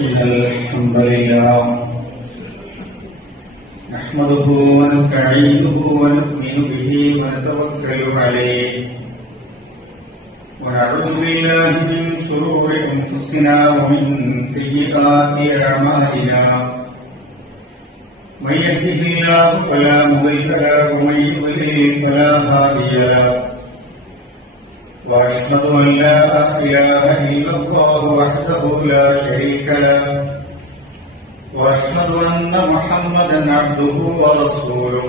إن الحمد لله نحمده ونستعينه ونؤمن به ونتوكل عليه ونعوذ بالله من شرور أنفسنا ومن سيئات أعمالنا من يهده الله فلا مضل له ومن يضلل فلا هادي له وأشهد أن لا إله إلا الله وحده لا شريك له وأشهد أن محمدا عبده ورسوله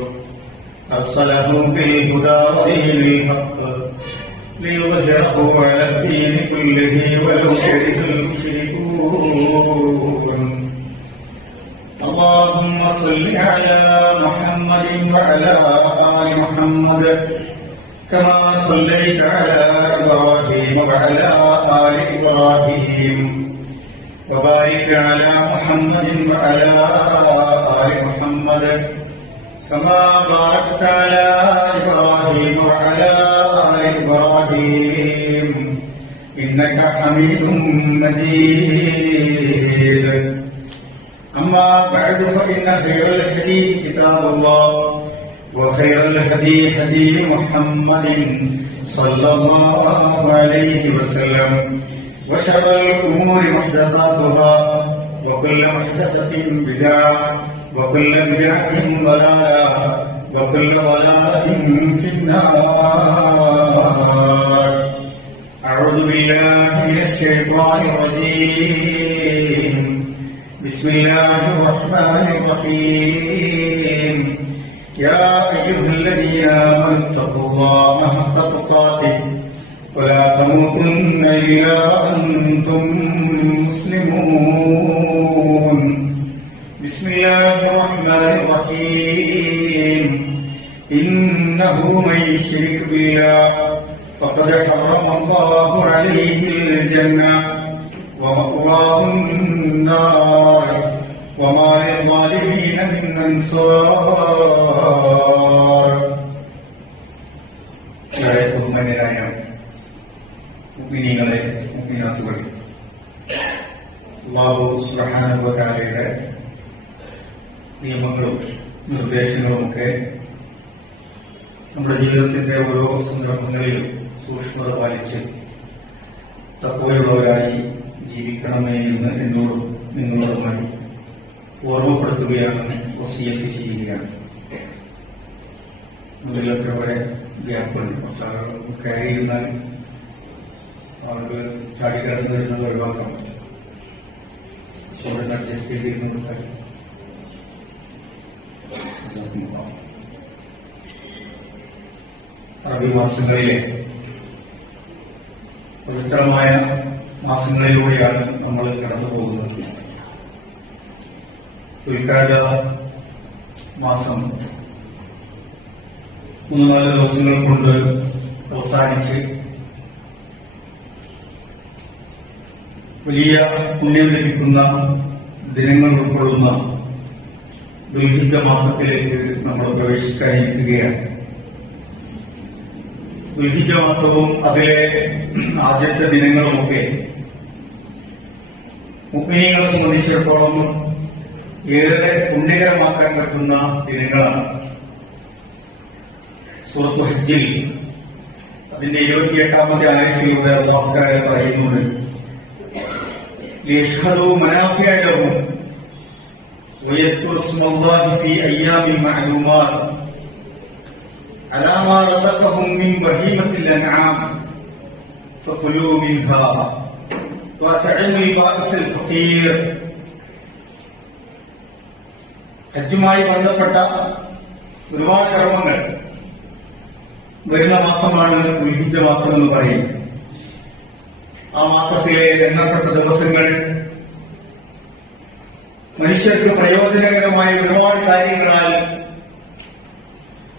أرسله بالهدى ودين الحق ليظهره على الدين كله ولو كره المشركون اللهم صل على محمد وعلى آل محمد كما صليت على إبراهيم وعلى آل إبراهيم وبارك على محمد وعلى آل محمد كما باركت على إبراهيم وعلى آل إبراهيم إنك حميد مجيد أما بعد فإن خير الحديث كتاب الله وخير الهدي هدي محمد صلى الله عليه وسلم وشر الأمور محدثاتها وكل محدثة بدعة وكل بدعة ضلالة وكل ضلالة في النار. أعوذ بالله من الشيطان الرجيم. بسم الله الرحمن الرحيم. يا أيها الذين آمنوا اتقوا الله حق تقاته ولا تموتن إلا أنتم مسلمون. بسم الله الرحمن الرحيم. إنه من يشرك بالله فقد حرم الله عليه الجنة ومأواه النار وما للظالمين من أنصار. ബഹുമാന്യരായ മുഅ്മിനീങ്ങളെ, മുഅ്മിനാത്തുകളെ, അല്ലാഹു സുബ്ഹാനഹു വ തആലയുടെ നിയമങ്ങളും നിർദ്ദേശങ്ങളുമൊക്കെ നമ്മുടെ ജീവിതത്തിന്റെ ഓരോ സന്ദർഭങ്ങളിലും സൂക്ഷ്മത പാലിച്ച് തഖ്വയുള്ളവരായി ജീവിക്കണമേ എന്ന് എന്നോടും നിങ്ങളോടുമായി ഓർമ്മപ്പെടുത്തുകയാണ്, വസിയത്ത് ചെയ്യുകയാണ്. മുതലൊക്കെ അവിടെ ഗ്യാപ്പുണ്ട്. കുറച്ച് ആളുകൾ കയറിയിരുന്നാൽ ആളുകൾ ചാടിക്കിടന്ന് വരുന്നത് ഒഴിവാക്കാം. ചോറിന് അഡ്ജസ്റ്റ് ചെയ്തിരുന്നതൊക്കെ അറബി മാസങ്ങളിലെ പവിത്രമായ മാസങ്ങളിലൂടെയാണ് നമ്മൾ കടന്നു പോകുന്നത്. ദുൽഖഅദ മാസം 3-4 ദിവസങ്ങൾ കൊണ്ട് അവസാനിച്ച് വലിയ പുണ്യം ലഭിക്കുന്ന ദിനങ്ങൾ ഉൾക്കൊള്ളുന്ന ദുൽഹിജ്ജ മാസത്തിലേക്ക് നമ്മൾ പ്രവേശിക്കാനിരിക്കുകയാണ്. ദുൽഹിജ്ജ മാസവും അതിലെ ആദ്യത്തെ ദിനങ്ങളുമൊക്കെ മുഅ്മിനീങ്ങളെ സംബന്ധിച്ചിടത്തോളം ഏറെ പുണ്യകരമാക്കാൻ പറ്റുന്ന ദിനങ്ങളാണ്. സൂറത്തുൽ ഹജ്ജിൽ അതിന്റെ 28-ാമത്തെ ആയത്തിലൂടെ അല്ലാഹു തആല പറയുന്നുണ്ട്, ലിയശ്ഹദൂ മനാഫിഅ ലഹും വയദ്കുറു ഇസ്മല്ലാഹി ഫീ അയ്യാമിൻ മഅലൂമാത് അലാ മാ റസഖഹും മിൻ ബഹീമത്തിൽ അൻആം ഫകുലൂ മിൻഹാ വഅത്ഇമുൽ ബഅസൽ ഫഖീർ. ഹജ്ജുമായി ബന്ധപ്പെട്ട ഒരുപാട് കർമ്മങ്ങൾ വരുന്ന മാസമാണ് ദുൽഹിജ്ജ മാസം എന്ന് പറയും. ആ മാസത്തിലെ എണ്ണപ്പെട്ട ദിവസങ്ങൾ മനുഷ്യർക്ക് പ്രയോജനകരമായ ഒരുപാട് കാര്യങ്ങളാൽ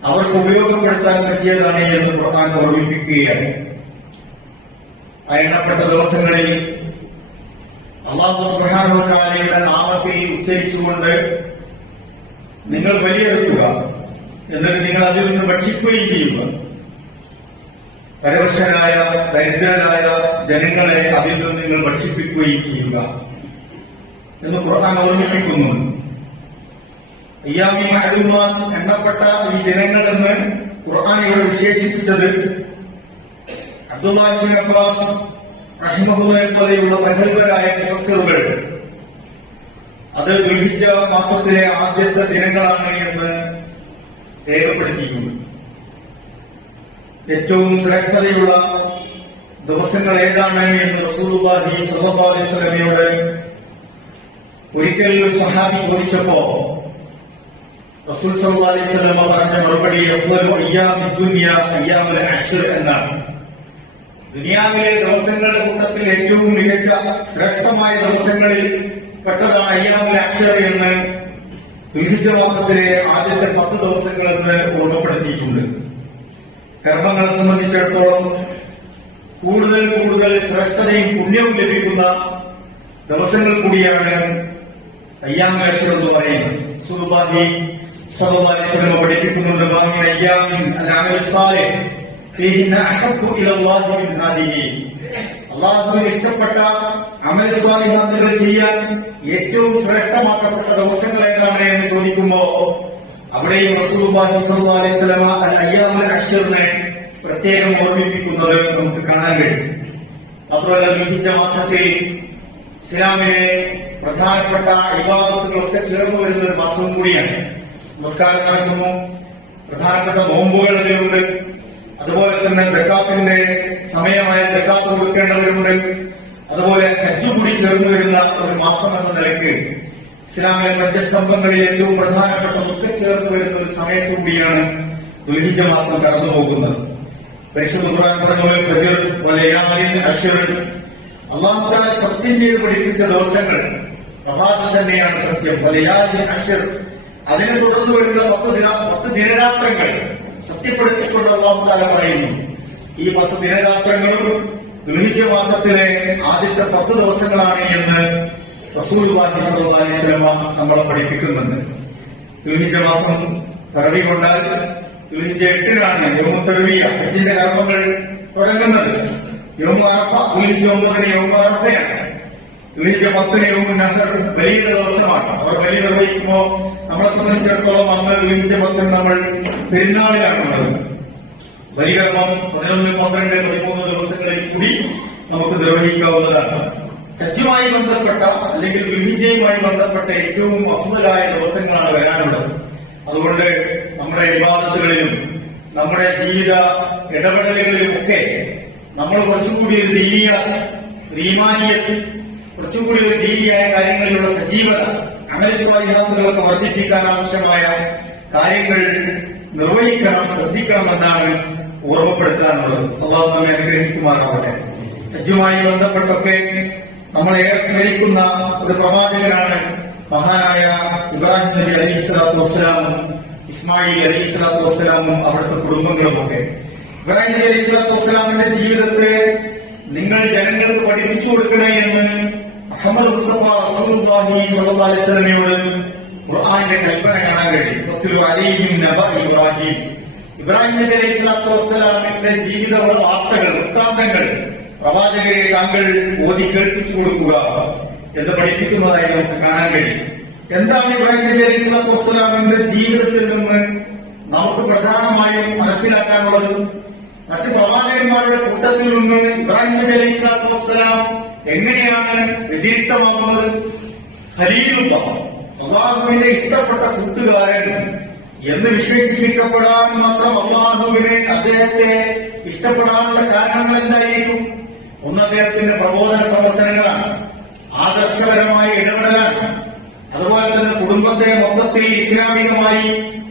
അവർക്ക് ഉപയോഗപ്പെടുത്താൻ പറ്റിയതാണ് എന്ന് ഖുർആൻ ഓർമ്മിപ്പിക്കുകയാണ്. ആ എണ്ണപ്പെട്ട ദിവസങ്ങളിൽ അല്ലാഹു സുബ്ഹാനഹു വ തആലയുടെ നാമത്തിൽ ഉച്ചരിച്ചുകൊണ്ട് നിങ്ങൾ ബലിയെടുക്കുക, എന്നിട്ട് നിങ്ങൾ അതിൽ നിന്ന് ഭക്ഷിക്കുകയും ചെയ്യുക. പരവശനായ ദരിദ്രനായ ജനങ്ങളെ അതിൽ നിന്ന് നിങ്ങൾ ഭക്ഷിപ്പിക്കുകയും ചെയ്യുക. എന്ന് ഖുർആൻ ഓർമ്മിപ്പിക്കുന്നു. അയ്യാമി മഅലൂമാത്ത് എണ്ണപ്പെട്ട ഈ ദിനങ്ങൾ എന്ന് ഖുർആൻ ഇവിടെ വിശേഷിപ്പിച്ചത് അബ്ദുല്ലാഹി ഇബ്നു അബ്ബാസ് റഹിമഹുല്ലാഹി പോലെയുള്ള പ്രഗത്ഭരായ മുഫസ്സിറുകൾ അത് ദുൽഹിജ്ജ മാസത്തിലെ ആദ്യത്തെ ദിനങ്ങളാണ് എന്ന് രേഖപ്പെടുത്തിയിരുന്നു. ഏറ്റവും ശ്രേഷ്ഠതയുള്ള ദിവസങ്ങൾ ഏതാണ് എന്ന് റസൂലുള്ളാഹി സ്വല്ലല്ലാഹു അലൈഹി വസല്ലമയോട് ഒരിക്കൽ ഒരു സഹാബി ചോദിച്ചപ്പോ റസൂൽ സ്വല്ലല്ലാഹു അലൈഹി വസല്ലമ പറഞ്ഞ മറുപടി അഫ്ളലു അയ്യാമി ദുനിയ അയ്യാമുൽ അശ്ർ എന്നാണ്. ദുനിയാവിലെ ദിവസങ്ങളുടെ കൂട്ടത്തിൽ ഏറ്റവും മികച്ച ശ്രേഷ്ഠമായ ദിവസങ്ങളിൽ പെട്ടതാണ് അയ്യാമുൽ അശ്ർ എന്ന് ദുൽഹിജ്ജ മാസത്തിലെ ആദ്യത്തെ 10 ദിവസങ്ങൾ എന്ന് ഓർമ്മപ്പെടുത്തിയിട്ടുണ്ട്. കർമ്മങ്ങളെ സംബന്ധിച്ചിടത്തോളം കൂടുതൽ കൂടുതൽ ശ്രേഷ്ഠതയും പുണ്യവും ലഭിക്കുന്ന ദിവസങ്ങൾ കൂടിയാണ് അയ്യാമുൽ അശ്ർ എന്ന് പറയുന്നത്. റസൂലുള്ളാഹി സ്വല്ലല്ലാഹു അലൈഹി വസല്ലം പഠിപ്പിക്കുന്നുണ്ട്, "ബാങ്ങിന അയ്യാമിൻ അൽ-അമലു സ്വാലിഹ് ഫീഹിന്ന അഹബ്ബു ഇലല്ലാഹി മിൻ ഹാദിഹി." അല്ലാഹുവിന് ഇഷ്ടപ്പെട്ട അമൽ സ്വാലിഹാത്തുകൾ ചെയ്യാൻ ഏറ്റവും ശ്രേഷ്ഠമാക്കപ്പെട്ട ദിവസങ്ങൾ ഏതാണ് എന്ന് ചോദിക്കുമ്പോ അവിടെയും റസൂലുള്ളാഹി സ്വല്ലല്ലാഹു അലൈഹി വസല്ലം അൽ-അയ്യാമുൽ അശ്റിനെ പ്രത്യേകം ഓർമ്മിപ്പിക്കുന്നത് നമുക്ക് കാണാൻ കഴിയും. മാത്രമല്ല ദുൽഹിജ്ജ മാസത്തിൽ ഇസ്ലാമിലെ പ്രധാനപ്പെട്ട ഇബാദത്തുകളൊക്കെ ചേർന്ന് വരുന്ന ഒരു മാസവും കൂടിയാണ്. നമസ്കാരം നടക്കുന്നു, പ്രധാനപ്പെട്ട നോമ്പുകൾ അതിലുണ്ട്, അതുപോലെ തന്നെ സക്കാത്തിന്റെ സമയമായ സക്കാത്ത് കൊടുക്കേണ്ടവരുണ്ട്, അതുപോലെ ഹജ്ജ് കൂടി ചേർന്ന് വരുന്ന ഒരു മാസം എന്ന നിലയ്ക്ക് ഇസ്ലാമിലെ പഞ്ചസ്തംഭങ്ങളിൽ ഏറ്റവും പ്രധാനപ്പെട്ടതൊക്കെ ചേർന്ന് വരുന്ന ഒരു സമയത്തു കൂടിയാണ് ദുൽഹിജ്ജ മാസം കടന്നു പോകുന്നത്. പരിശുദ്ധ ഖുർആൻ പറഞ്ഞു, ഫജ്ർ വലയാലിൻ അശ്ർ, അല്ലാഹു തആല സത്യം ചെയ്ത് പഠിപ്പിച്ച ദിവസങ്ങൾ പ്രഭാതം തന്നെയാണ് സത്യം. വലയാലിൻ അശ്ർ, അതിനെ തുടർന്ന് വരുന്ന 10 ദിനരാത്രങ്ങൾ സത്യപ്പെടുത്തിക്കൊണ്ട് അല്ലാഹു തആല പറയുന്നു. ഈ 10 ദിനരാത്രങ്ങളും ദുൽഹിജ്ജ മാസത്തിലെ ആദ്യത്തെ 10 ദിവസങ്ങളാണ് എന്ന് റസൂലുള്ളാഹി സ്വല്ലല്ലാഹു അലൈഹി വസല്ലം നമ്മളെ പഠിപ്പിക്കുന്നുണ്ട്. ദുൽഹിജ്ജ മാസം പിറവി കൊണ്ടാൽ ദുൽഹിജ്ജ 8-നാണ് യൗമു തർവിയ, ഹജ്ജിന്റെ കർമ്മങ്ങൾ തുടങ്ങുന്നത്. യൗമു അറഫ, ദുൽഹിജ്ജ 9-ന് യൗമു അറഫയാണ്. ദുൽഹിജ്ജ 10-ന് യൗമു നഹർ, ബലിയുടെ ദിവസമാണ്. അവർ ബലി നിർവഹിക്കുമ്പോ നമ്മളെ സംബന്ധിച്ചിടത്തോളം അന്ന് ദുൽഹിജ്ജ 10-ന് നമ്മൾ പെരുന്നാളിലാണുള്ളത്. ബലികർമ്മം 11, 12, 13 ദിവസങ്ങളിൽ കൂടി നമുക്ക് നിർവഹിക്കാവുന്നതാണ്. ഹജ്ജുമായി ബന്ധപ്പെട്ട അല്ലെങ്കിൽ ദുൽഹിജ്ജയുമായി ബന്ധപ്പെട്ട ഏറ്റവും അഫ്ളലായ ദിവസങ്ങളാണ് വരാനുള്ളത്. അതുകൊണ്ട് നമ്മുടെ ഇബാദത്തുകളിലും നമ്മുടെ ജീവിത ഇടപെടലുകളിലുമൊക്കെ നമ്മൾ കുറച്ചുകൂടി ഒരു ഈമാനിയത്ത്, കുറച്ചുകൂടി ഒരു ദീനിയായ കാര്യങ്ങളിലുള്ള സജീവത, അമൽ സ്വാലിഹാത്തുകളൊക്കെ വർദ്ധിപ്പിക്കാൻ ആവശ്യമായ കാര്യങ്ങൾ നിർവഹിക്കണം, ശ്രദ്ധിക്കണമെന്നാണ് ഓർമ്മപ്പെടുത്താനുള്ളത്. അല്ലാഹു നമ്മെ അനുഗ്രഹിക്കുമാറാവട്ടെ. ഹജ്ജുമായി ബന്ധപ്പെട്ടൊക്കെ നമ്മളേറെ സ്നേഹിക്കുന്ന ഒരു പ്രവാചകനാണ് മഹാനായ ഇബ്രാഹിം നബി അലൈഹിസ്സലാത്തു വസ്സലാമും ഇസ്മായിൽ അലൈഹിസ്സലാത്തു വസ്സലാമും അവിടുത്തെ കുടുംബങ്ങളുമൊക്കെ. ഇബ്രാഹിം നബി അലൈഹിസ്സലാത്തു വസ്സലാമിന്റെ ജീവിതത്തെ നിങ്ങൾ ജനങ്ങൾക്ക് പഠിപ്പിച്ചു കൊടുക്കണേ എന്ന് മുഹമ്മദ് മുസ്തഫ റസൂലുള്ളാഹി സ്വല്ലല്ലാഹു അലൈഹി വസല്ലമയോട് ഖുർആനിന്റെ കൽപ്പന കാണാൻ കഴിയും. വത്ലു അലൈഹിം നബഅ ഇബ്രാഹിം, ഇബ്രാഹിം നബി അലൈഹിസ്സലാത്തു വസ്സലാമിന്റെ ജീവിത വാർത്തകൾ, വൃത്താന്തങ്ങൾ പ്രവാചകരെ താങ്കൾ ഓതി കേൾപ്പിച്ചു കൊടുക്കുക എന്ന് പഠിപ്പിക്കുന്നതായി നമുക്ക് കാണാൻ കഴിയും. എന്താണ് ഇബ്രാഹിം നബി അലൈഹിസ്സലാത്തു വസ്സലാമിന്റെ ജീവിതത്തിൽ നിന്ന് നമുക്ക് പ്രധാനമായും മനസ്സിലാക്കാനുള്ളത്? മറ്റ് പ്രവാചകന്മാരുടെ കൂട്ടത്തിൽ നിന്ന് ഇബ്രാഹിം നബി അലൈഹിസ്സലാത്തു വസ്സലാം എങ്ങനെയാണ് വ്യതിരിക്തമാകുന്നത്? ഖലീലുല്ലാഹ്, അല്ലാഹുവിന്റെ ഇഷ്ടപ്പെട്ട കൂട്ടുകാരൻ എന്ന് വിശേഷിപ്പിക്കപ്പെടാൻ മാത്രം അല്ലാഹുവിനെ, അദ്ദേഹത്തെ ഇഷ്ടപ്പെടാനുള്ള കാരണങ്ങൾ എന്തായിരിക്കും? ഒന്ന്, അദ്ദേഹത്തിന്റെ പ്രബോധന പ്രവർത്തനങ്ങളാണ്, ആദർശപരമായ ഇടപെടലാണ്. അതുപോലെ തന്നെ കുടുംബത്തെ മൊത്തത്തിൽ ഇസ്ലാമികമായി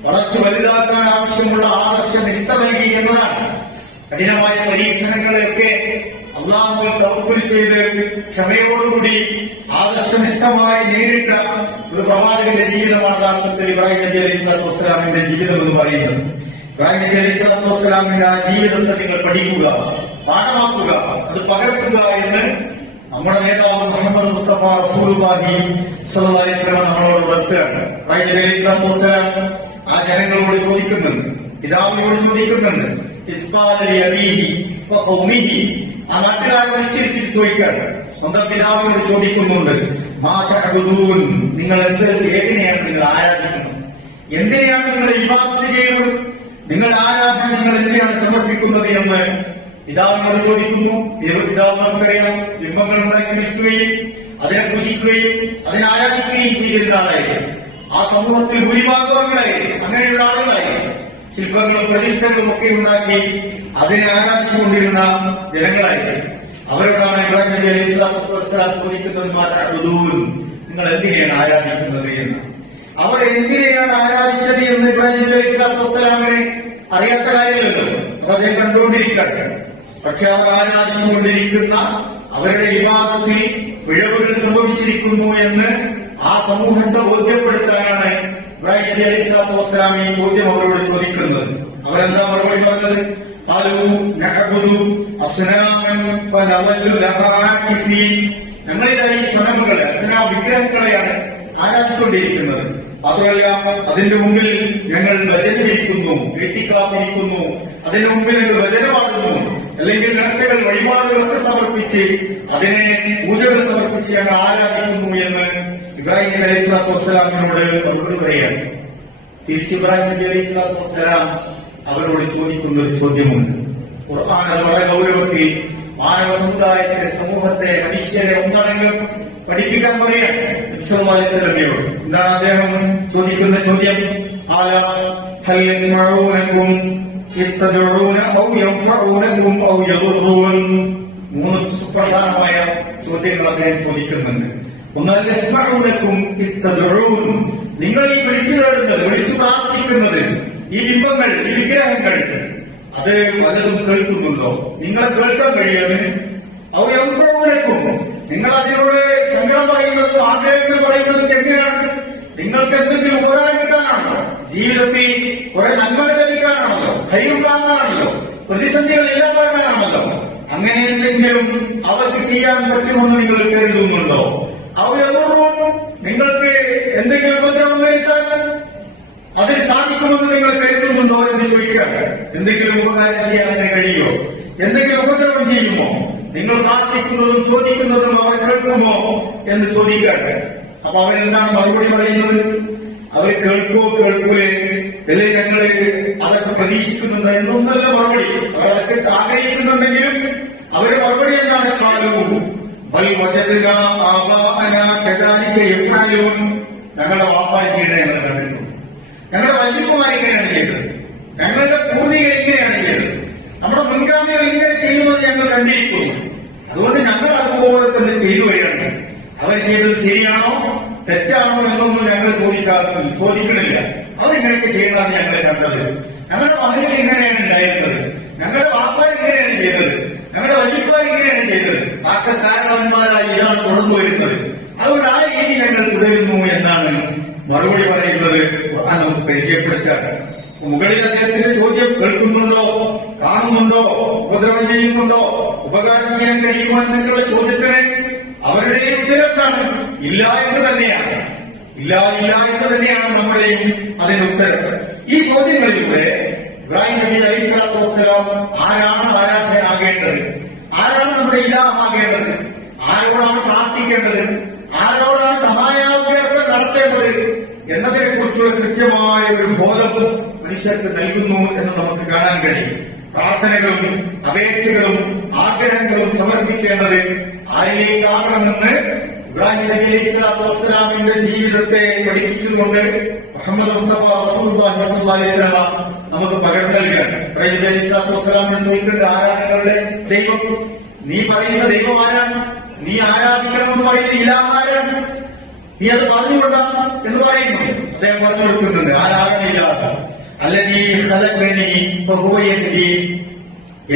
വളർത്തി വലുതാക്കാൻ ആവശ്യമുള്ള ആദർശനിഷ്ഠ നൽകി എന്നതാണ്. കഠിനമായ പരീക്ഷണങ്ങളെയൊക്കെ അള്ളാഹുവിൽ തവക്കുൽ ചെയ്ത് ക്ഷമയോടുകൂടി ആദർശനിഷ്ഠമായി നേരിട്ട ഒരു പ്രവാചകന്റെ ജീവിതമാണ് യഥാർത്ഥത്തിൽ ഇബ്രാഹിം നബി അലൈഹിസ്സലാത്തു വസ്സലാമിന്റെ ജീവിതം എന്ന് പറയുന്നത്. ഇബ്രാഹിം നബി അലൈഹിസ്സലാത്തു വസ്സലാമിന്റെ ആ ജീവിതത്തെ നിങ്ങൾ പഠിക്കുക, പാഠമാക്കുക, അത് പകർത്തുക എന്ന് നമ്മുടെ നേതാവ് മുഹമ്മദ് മുസ്തഫ റസൂലുള്ളാഹി സ്വല്ലല്ലാഹു അലൈഹി വസല്ലം നമ്മളോട് ഉണർത്തുകയാണ്. ഇബ്രാഹിം നബി അലൈഹിസ്സലാത്തു വസ്സലാം ആ ജനങ്ങളോട് ചോദിക്കുന്നുണ്ട്, പിതാവിനോട് ചോദിക്കുന്നുണ്ട്. ഇസ്ഖാല ലി അബീഹി വ ഖൗമിഹി, ആ നാട്ടുകാരെ വിളിച്ചിരുത്തി ചോദിക്കുകയാണ്, സ്വന്തം പിതാവിനോട് ചോദിക്കുന്നുണ്ട്, നിങ്ങൾ ഏതിനെയാണ് നിങ്ങൾ ആരാധിക്കുന്നത്, എന്തിനെയാണ് നിങ്ങൾ ഇബാദത്ത് ചെയ്യുന്നത്, നിങ്ങൾ ആരാധന നിങ്ങൾ എന്തിനാണ് സമർപ്പിക്കുന്നത് എന്ന് പിതാവിനോട് ചോദിക്കുന്നു. പിതാവ് നമുക്കറിയാം, ബിംബങ്ങൾ ഉണ്ടാക്കി നിൽക്കുകയും അതിനെ പൂജിക്കുകയും അതിനെ ആരാധിക്കുകയും ചെയ്തിരുന്ന ആളായിരിക്കും. ആ സമൂഹത്തിൽ ഭൂരിഭാഗങ്ങളായിരിക്കും അങ്ങനെയുള്ള ആളുകളായിരിക്കും. ശില്പങ്ങളും പ്രതിഷ്ഠകളും ഒക്കെ ഉണ്ടാക്കി അതിനെ ആരാധിച്ചുകൊണ്ടിരുന്ന ജനങ്ങളായിരിക്കും. അവരോടാണ് ഇബ്രാഹിം നബി അലൈഹി സ്വലാത്തു വസ്സലാം ചോദിക്കുന്നത്, നിങ്ങൾ എന്തിനെയാണ് ആരാധിക്കുന്നത് എന്ന്. അവർ എന്തിനെയാണ് ആരാധിച്ചത് എന്ന് ഇബ്രാഹിം നബി അലൈഹി സ്വലാത്തു വസ്സലാമിനെ അറിയാത്ത കാര്യമല്ലോ, അദ്ദേഹം കണ്ടുകൊണ്ടിരിക്കട്ടെ. പക്ഷെ അവർ ആരാധിച്ചുകൊണ്ടിരിക്കുന്ന അവരുടെ വിവാദത്തിൽ പിഴവുകൾ സംഭവിച്ചിരിക്കുന്നു എന്ന് ആ സമൂഹത്തെ ബോധ്യപ്പെടുത്താനാണ് ഇബ്രാഹിം നബി അലൈഹി സ്വലാത്തു വസ്സലാം ഈ ചോദ്യം അവരോട് ചോദിക്കുന്നത്. അവരെന്താ മറുപടി പറഞ്ഞത്? ഞങ്ങളിതാ ഈ സ്വനമുകളെ വിഗ്രഹങ്ങളെയാണ് ആരാധിച്ചുകൊണ്ടിരിക്കുന്നത്. മാത്രമല്ല അതിന്റെ മുമ്പിൽ ഞങ്ങൾ വചനമിരിക്കുന്നു, എത്തിക്കാത്തിരിക്കുന്നു, അതിന്റെ മുമ്പിൽ ഞങ്ങൾ വചനമാകുന്നു, അല്ലെങ്കിൽ നേർച്ചകൾ വഴിപാടുകളൊക്കെ സമർപ്പിച്ച് അതിനെ പൂജകൾ സമർപ്പിച്ച് ഞങ്ങൾ ആരാധിക്കുന്നു എന്ന് ഇബ്രാഹിം നബി അലൈഹി സ്വലാത്തു വസ്സലാമിനോട് അവരോട് പറയുകയാണ്. തിരിച്ച് ഇബ്രാഹിം നബി അലൈഹി സ്വലാത്തു വസ്സലാം അവരോട് ചോദിക്കുന്ന ഒരു ചോദ്യമുണ്ട്. ഖുർആൻ അത് വളരെ ഗൗരവത്തിൽ മാനവ സമുദായത്തിന്റെ സമൂഹത്തെ മനുഷ്യരെ ഒന്നടങ്കം പഠിപ്പിക്കാൻ പറയാണ് നബി സല്ലല്ലാഹു അലൈഹി വസല്ലമയോട്. എന്താണ് അദ്ദേഹം ചോദിക്കുന്ന ചോദ്യം? ഹൽ യസ്മഊനകും ഇത്തദഊന ഔ യൻഫഊനകും ഔ യദുറൂൻ. മൂന്ന് സുപ്രധാനമായ ചോദ്യങ്ങൾ അദ്ദേഹം ചോദിക്കുന്നുണ്ട്. ഒന്ന്, യസ്മഊനകും ഇത്തദഊൻ, നിങ്ങൾ ഈ വിളിച്ചു കേൾക്കുന്നത്, വിളിച്ചു പ്രാർത്ഥിക്കുന്നത്, ഈ ബിംബങ്ങൾ, ഈ വിഗ്രഹങ്ങൾ, അത് പലതും കേൾക്കുന്നുണ്ടോ? നിങ്ങൾ കേൾക്കാൻ കഴിയുമെന്ന്. ഔ യൻഫഊനകും, നിങ്ങൾ അതിനോട് സങ്കടം പറയുന്നതും ആഗ്രഹങ്ങൾ പറയുന്നതും എങ്ങനെയാണ്? നിങ്ങൾക്ക് എന്തെങ്കിലും ഉപകാരം കിട്ടാനാണല്ലോ, ജീവിതത്തിൽ കുറെ നന്മകൾ ലഭിക്കാനാണല്ലോ, ധൈര്യമാണല്ലോ, പ്രതിസന്ധികൾ ഇല്ലാതാകാനാണല്ലോ. അങ്ങനെ എന്തെങ്കിലും അവർക്ക് ചെയ്യാൻ പറ്റുമെന്ന് നിങ്ങൾ കരുതുന്നുണ്ടോ? അവരതോടും നിങ്ങൾക്ക് എന്തെങ്കിലും ഉപദ്രവം വരുത്താൻ അതിന് സാധിക്കുമെന്ന് നിങ്ങൾ കരുതുന്നുണ്ടോ എന്ന് ചോദിക്കുക. എന്തെങ്കിലും ഉപകാരം ചെയ്യാൻ അതിന് കഴിയുമോ? എന്തെങ്കിലും ഉപദ്രവം ചെയ്യുമോ? നിങ്ങൾ പ്രാർത്ഥിക്കുന്നതും ചോദിക്കുന്നതും അവർ കേൾക്കുമോ എന്ന് ചോദിക്കുക. അപ്പൊ അവരെന്താണ് മറുപടി പറയുന്നത്? അവർ കേൾക്കൂലേ, അല്ലെ ഞങ്ങള് അതൊക്കെ പ്രതീക്ഷിക്കുന്നുണ്ട് എന്നൊന്നല്ല മറുപടി. അവരതൊക്കെ ആഗ്രഹിക്കുന്നുണ്ടെങ്കിലും അവരുടെ മറുപടി എന്താണ്? ഞങ്ങളുടെ വാപ്പാരി ചെയ്യണേ ഞങ്ങൾ കണ്ടിട്ടുണ്ട്, ഞങ്ങളുടെ വല്യപ്പമാർ ഇങ്ങനെയാണ് ചെയ്തത്, ഞങ്ങളുടെ പൂർവികർ ഇങ്ങനെയാണ് ചെയ്തത്, നമ്മുടെ മുൻഗാമികൾ ഇങ്ങനെ ചെയ്യുന്നത് ഞങ്ങൾ കണ്ടിരിക്കുന്നു, അതുകൊണ്ട് ഞങ്ങൾ അതുപോലെ തന്നെ ചെയ്തു വരികയാണ്. അവർ ചെയ്തത് ശരിയാണോ തെറ്റാണോ എന്നൊന്നും ഞങ്ങൾ ചോദിക്കണില്ല. അവരിങ്ങനെയൊക്കെ ചെയ്യണമെന്ന് ഞങ്ങൾ കണ്ടത്, ഞങ്ങളുടെ മകൾക്ക് ഇങ്ങനെയാണ് ഉണ്ടായിരുന്നത്, ഞങ്ങളുടെ വാപ്പാർ ഇങ്ങനെയാണ് ചെയ്തത്, ഞങ്ങളുടെ വല്യപ്പാർ ഇങ്ങനെയാണ് ചെയ്തത്, കാരണവന്മാരായി ഇതാണ് തുടർന്നു വരുന്നത്, അതുകൊണ്ട് ആ രീതി ഞങ്ങൾ തുടരുന്നു എന്നാണ് മറുപടി പറയുന്നത്. നമുക്ക് പരിചയപ്പെടുത്താണ്. മുകളിൽ അദ്ദേഹത്തിന്റെ ചോദ്യം കേൾക്കുന്നുണ്ടോ, കാണുന്നുണ്ടോ, ഉപദ്രവം ചെയ്യുന്നുണ്ടോ, ഉപകാരം ചെയ്യാൻ കഴിയുമോ എന്നുള്ള ചോദ്യത്തിന് അവരുടെ ഉത്തരത്താണ് ഇല്ല എന്ന് തന്നെയാണ്. ഇല്ല എന്ന് തന്നെയാണ് നമ്മുടെയും അതിന്റെ ഉത്തരം. ഈ ചോദ്യങ്ങളിലൂടെ ഇബ്രാഹിം നബി അലൈഹി സ്വലാത്തു വസ്സലാം ആരാണ് ആരാധ്യനാകേണ്ടത്, ആരാണ് നമ്മുടെ ഇലാഹാകേണ്ടത്, ആരോടാണ് പ്രാർത്ഥിക്കേണ്ടത്, ആരോടാണ് സഹായാഭ്യർത്ഥന നടത്തേണ്ടത് എന്നതിനെ കുറിച്ചുള്ള കൃത്യമായ ഒരു ബോധം മനുഷ്യർക്ക് നൽകുന്നു എന്ന് നമുക്ക് കാണാൻ കഴിയും. പ്രാർത്ഥനകളും അപേക്ഷകളും ആഗ്രഹങ്ങളും സമർപ്പിക്കേണ്ടത് ആരിലേക്കാകണമെന്ന് ഇബ്രാഹിം നബി അലൈഹി സ്വലാത്തു വസ്സലാമിന്റെ ജീവിതത്തെ പഠിപ്പിച്ചുകൊണ്ട് മുഹമ്മദ് മുസ്തഫ റസൂലുള്ളാഹി സ്വല്ലല്ലാഹു അലൈഹി വസല്ലം നമുക്ക് പകർന്നു നൽകുകയാണ്. ഇബ്രാഹിം നബി അലൈഹി സ്വലാത്തു വസ്സലാമിനോട് ചോദിക്കേണ്ട ആരാധനകളുടെ ദൈവം, നീ പറയുന്ന ദൈവം ആരാണ്, നീ ആരാധിക്കണമെന്ന് പറയുന്ന ഇലാഹാരാണ്, നീ അത് പറഞ്ഞുകൊണ്ടാണ് എന്ന് പറയുന്നു. അദ്ദേഹം പറഞ്ഞു കൊടുക്കുന്നുണ്ട് ആരാധനയില്ലാത്ത അല്ലതീ ഖലഖനി ഫഹുവ യഹ്ദി,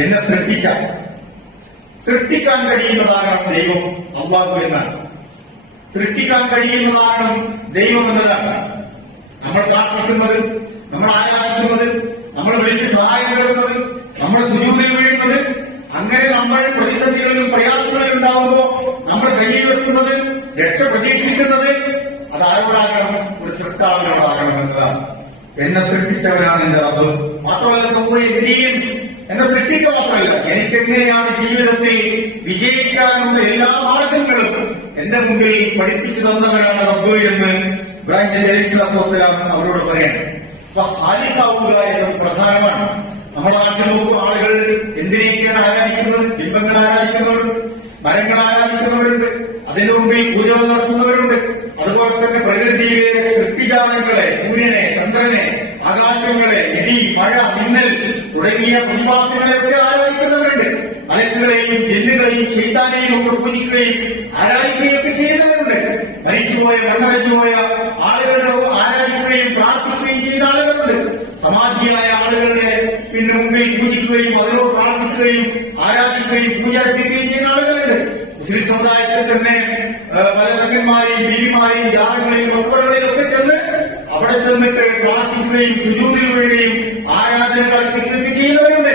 എന്നെ സൃഷ്ടിക്കാൻ കഴിയുന്നതാകണം ദൈവം, അല്ലാഹു എന്നാണ്. സൃഷ്ടിക്കാൻ കഴിയുന്നതാകണം ദൈവം എന്നതാണ്. നമ്മൾ പ്രാർത്ഥിക്കുന്നത്, നമ്മൾ ആരാധിക്കുന്നത്, നമ്മൾ വിളിച്ച് സഹായം തരുന്നത്, നമ്മൾ സുജൂദിൽ വീഴുന്നത്, അങ്ങനെ നമ്മൾ പ്രതിസന്ധികളിലും പ്രയാസങ്ങളിലും ഉണ്ടാകുമ്പോൾ നമ്മൾ കൈവെക്കുന്നത്, രക്ഷ പ്രതീക്ഷിക്കുന്നത് അത് ആരോടാകണം? ഒരു സൃഷ്ടാവിനോടാകണം എന്നതാണ്. എന്നെ സൃഷ്ടിച്ചവനാണ് എന്റെ റബ്ബ്. മാത്രമല്ല എന്നെ സൃഷ്ടിക്കുക മാത്രമല്ല, എനിക്കെങ്ങനെയാണ് ജീവിതത്തിൽ വിജയിക്കാനുള്ള എല്ലാ മാർഗങ്ങളും എന്റെ മുമ്പിൽ പഠിപ്പിച്ചു തന്നവരാണ് റബ്ബ് എന്ന് ഇബ്രാഹിം നബി അലൈഹി സ്വലാത്തു വസ്സലാം അവരോട് പറയാണ്. ഖാലിഖാവുക എന്നത് പ്രധാനമാണ്. നമ്മുടെ നാട്ടിൽ നോക്കും ആളുകൾ എന്തിനേക്കാണ് ആരാധിക്കുന്നത്? ബിംബങ്ങൾ ആരാധിക്കുന്നവരുണ്ട്, മരങ്ങൾ ആരാധിക്കുന്നവരുണ്ട്, അതിനു മുമ്പിൽ പൂജകൾ നടത്തുന്നവരുണ്ട്. അതുപോലെ തന്നെ പ്രകൃതിയിലെ സൃഷ്ടിജാലങ്ങളെ, സൂര്യനെ, ചന്ദ്രനെ, ആകാശങ്ങളെ, ഇടി, മഴ, മിന്നൽ തുടങ്ങിയ പ്രതിഭാസങ്ങളെയൊക്കെ ആരാധിക്കുന്നവരുണ്ട്. മലക്കുകളെയും ജിന്നുകളെയും ശൈത്താനെയും ഒക്കെ പൂജിക്കുകയും ആരാധിക്കുകയൊക്കെ ചെയ്യുന്നവരുണ്ട്. മരിച്ചുപോയ മണ്ണടഞ്ഞുപോയ ആളുകളെ ആരാധിക്കുകയും പ്രാർത്ഥിക്കുകയും ചെയ്യുന്ന ആളുകളുണ്ട്. സമാധിയായ ആളുകളുടെ മുമ്പിൽ പൂജിക്കുകയും അവരോട് പ്രാർത്ഥിക്കുകയും ആരാധിക്കുകയും പൂജ അർപ്പിക്കുകയും ചെയ്യുന്ന ആളുകളുണ്ട്. മുസ്ലിം സമുദായത്തിൽ തന്നെ പല തങ്ങന്മാരെയും ബീവിമാരെയും ജാറങ്ങളെയും ഒപ്പറകളെയും ഒക്കെ ചെന്ന് അവിടെ ചെന്നിട്ട് പ്രാർത്ഥിക്കുകയും സുജൂദിൽ വീഴുകയും ആരാധനകൾ അർപ്പിക്കുകയും ചെയ്യുന്നവരുണ്ട്.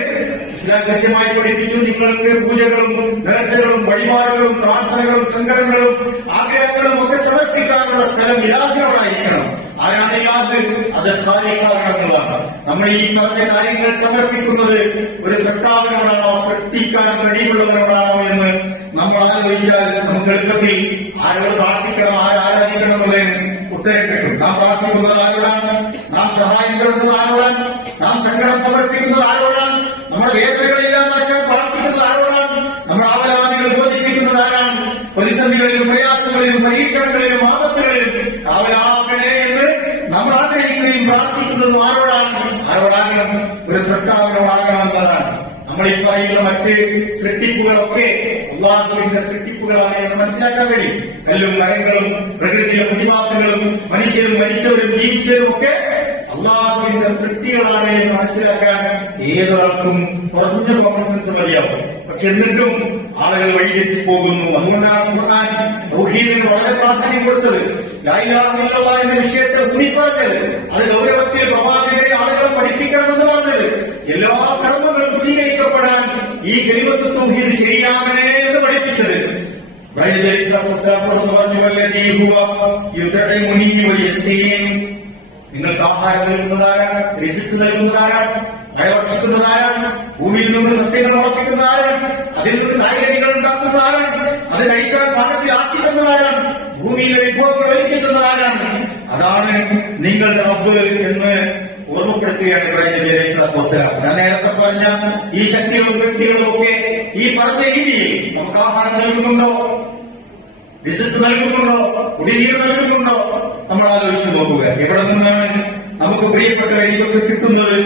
ഇസ്ലാം കൃത്യമായി പഠിപ്പിച്ചു, നിങ്ങൾക്ക് പൂജകളും നേർച്ചകളും വഴിപാടുകളും പ്രാർത്ഥനകളും സങ്കടങ്ങളും ആഗ്രഹങ്ങളും ഒക്കെ സമർപ്പിക്കാനുള്ള സ്ഥലം ഇലാഹിനോടായിരിക്കണം. ആരാണ് ഇലാഹ്? അത് ഖാലിഖാണെന്നുള്ളതാണ്. നമ്മൾ ഈ പറഞ്ഞ കാര്യങ്ങൾ സമർപ്പിക്കുന്നത് ഒരു സൃഷ്ടാവിനോടാണോ, സൃഷ്ടിക്കാൻ കഴിവുള്ളവരോടാണോ എന്ന് നമ്മൾ ആലോചിച്ചാൽ നമുക്ക് എളുപ്പത്തിൽ ആരോട് പ്രാർത്ഥിക്കണം, ആരാധിക്കണം എന്നുള്ളതിന് ഉത്തരം കിട്ടും. നാം പ്രാർത്ഥിക്കുന്നത് ആരോടാണ്? നാം സഹായം തേടുന്നത് ആരോടാണ്? നാം സങ്കടം സമർപ്പിക്കുന്നത് ആരോടാണ്? നമ്മുടെ വേദനകളില്ലാതാക്കാൻ പ്രാർത്ഥിക്കുന്നത് ആരോടാണ്? നമ്മുടെ ആവലാദികൾ ബോധിപ്പിക്കുന്നത് ആരാണ്? പ്രതിസന്ധികളിലും പ്രയാസങ്ങളിലും പരീക്ഷണങ്ങളിലും ആപത്തുകളിലും ആവലാകണേ എന്ന് നമ്മൾ ആഗ്രഹിക്കുകയും പ്രാർത്ഥിക്കുന്നതും ആരോടാണ്? ആരോടാകണം? ഒരു സൃഷ്ടാവിനോടാകണം എന്നതാണ്. നമ്മൾ ഈ പറയുന്ന മറ്റ് സൃഷ്ടിപ്പുകളൊക്കെ അല്ലാഹുവിന്റെ സൃഷ്ടിപ്പുകളാണ് എന്ന് മനസ്സിലാക്കാൻ കഴിയും. കല്ലും മരങ്ങളും പ്രകൃതിയിലെ പ്രതിഭാസങ്ങളും മനുഷ്യരും മരിച്ചവരും ജീവിച്ചവരും ഒക്കെ അല്ലാഹുവിന്റെ സൃഷ്ടികളാണ് എന്ന് മനസ്സിലാക്കാൻ ഏതൊരാൾക്കും കുറഞ്ഞ കോമൺ സെൻസ് മതിയാവും. പക്ഷെ എന്നിട്ടും ആളുകൾ വഴിതെറ്റി പോകുന്നു. അതുകൊണ്ടാണ് ഖുർആൻ തൗഹീദിന് വളരെ പ്രാധാന്യം കൊടുത്തത്. ലാ ഇലാഹ ഇല്ലല്ലാഹ് എന്ന വിഷയത്തെ ഊന്നിപ്പറഞ്ഞത്, അത് ഗൗരവത്തിൽ പ്രവാചകരെ ആളുകളെ പഠിപ്പിക്കണമെന്ന് പറഞ്ഞത്, എല്ലാ കർമ്മങ്ങളും സ്വീകരിക്കപ്പെടാൻ ഈ കലിമത്ത് തൗഹീദ് ശരിയാകണേ എന്ന് പഠിപ്പിച്ചത്. നിങ്ങൾക്ക് ആഹാരം നൽകുന്നതാരാണ്? റിസ്ക് നൽകുന്നതാരാണ്? മഴ വർഷിക്കുന്നതാരാണ്? ഭൂമിയിൽ നിന്ന് സസ്യങ്ങൾ ഉറപ്പിക്കുന്നതാരാണ്? അതിൽ നിന്ന് കായികനികൾ ഉണ്ടാക്കുന്നതാരാണ്? അത് കഴിക്കാൻ പാകത്തിൽ ആക്കിക്കുന്നതാരാണ്? ഭൂമിയിലെ വിഭവങ്ങൾ ഒരുക്കുന്നതാരാണ്? അതാണ് നിങ്ങളുടെ റബ്ബ് എന്ന് ഓർമ്മപ്പെടുത്തുകയാണ് ഇബ്രാഹിം നബി അലൈഹി സ്വലാത്തു വസ്സലാം. ഞാൻ നേരത്തെ പറഞ്ഞ ഈ ശക്തികളും വ്യക്തികളും ഒക്കെ ഈ പറഞ്ഞ രീതിയിൽ നമുക്ക് ആഹാരം നൽകുന്നുണ്ടോ? വിശുദ്ധ നൽകുന്നുണ്ടോ? കുടിനീർ നൽകുന്നുണ്ടോ? നമ്മൾ ആലോചിച്ച് നോക്കുക. എവിടെ നിന്നാണ് നമുക്ക് പ്രിയപ്പെട്ട ഇതൊക്കെ കിട്ടുന്നത്?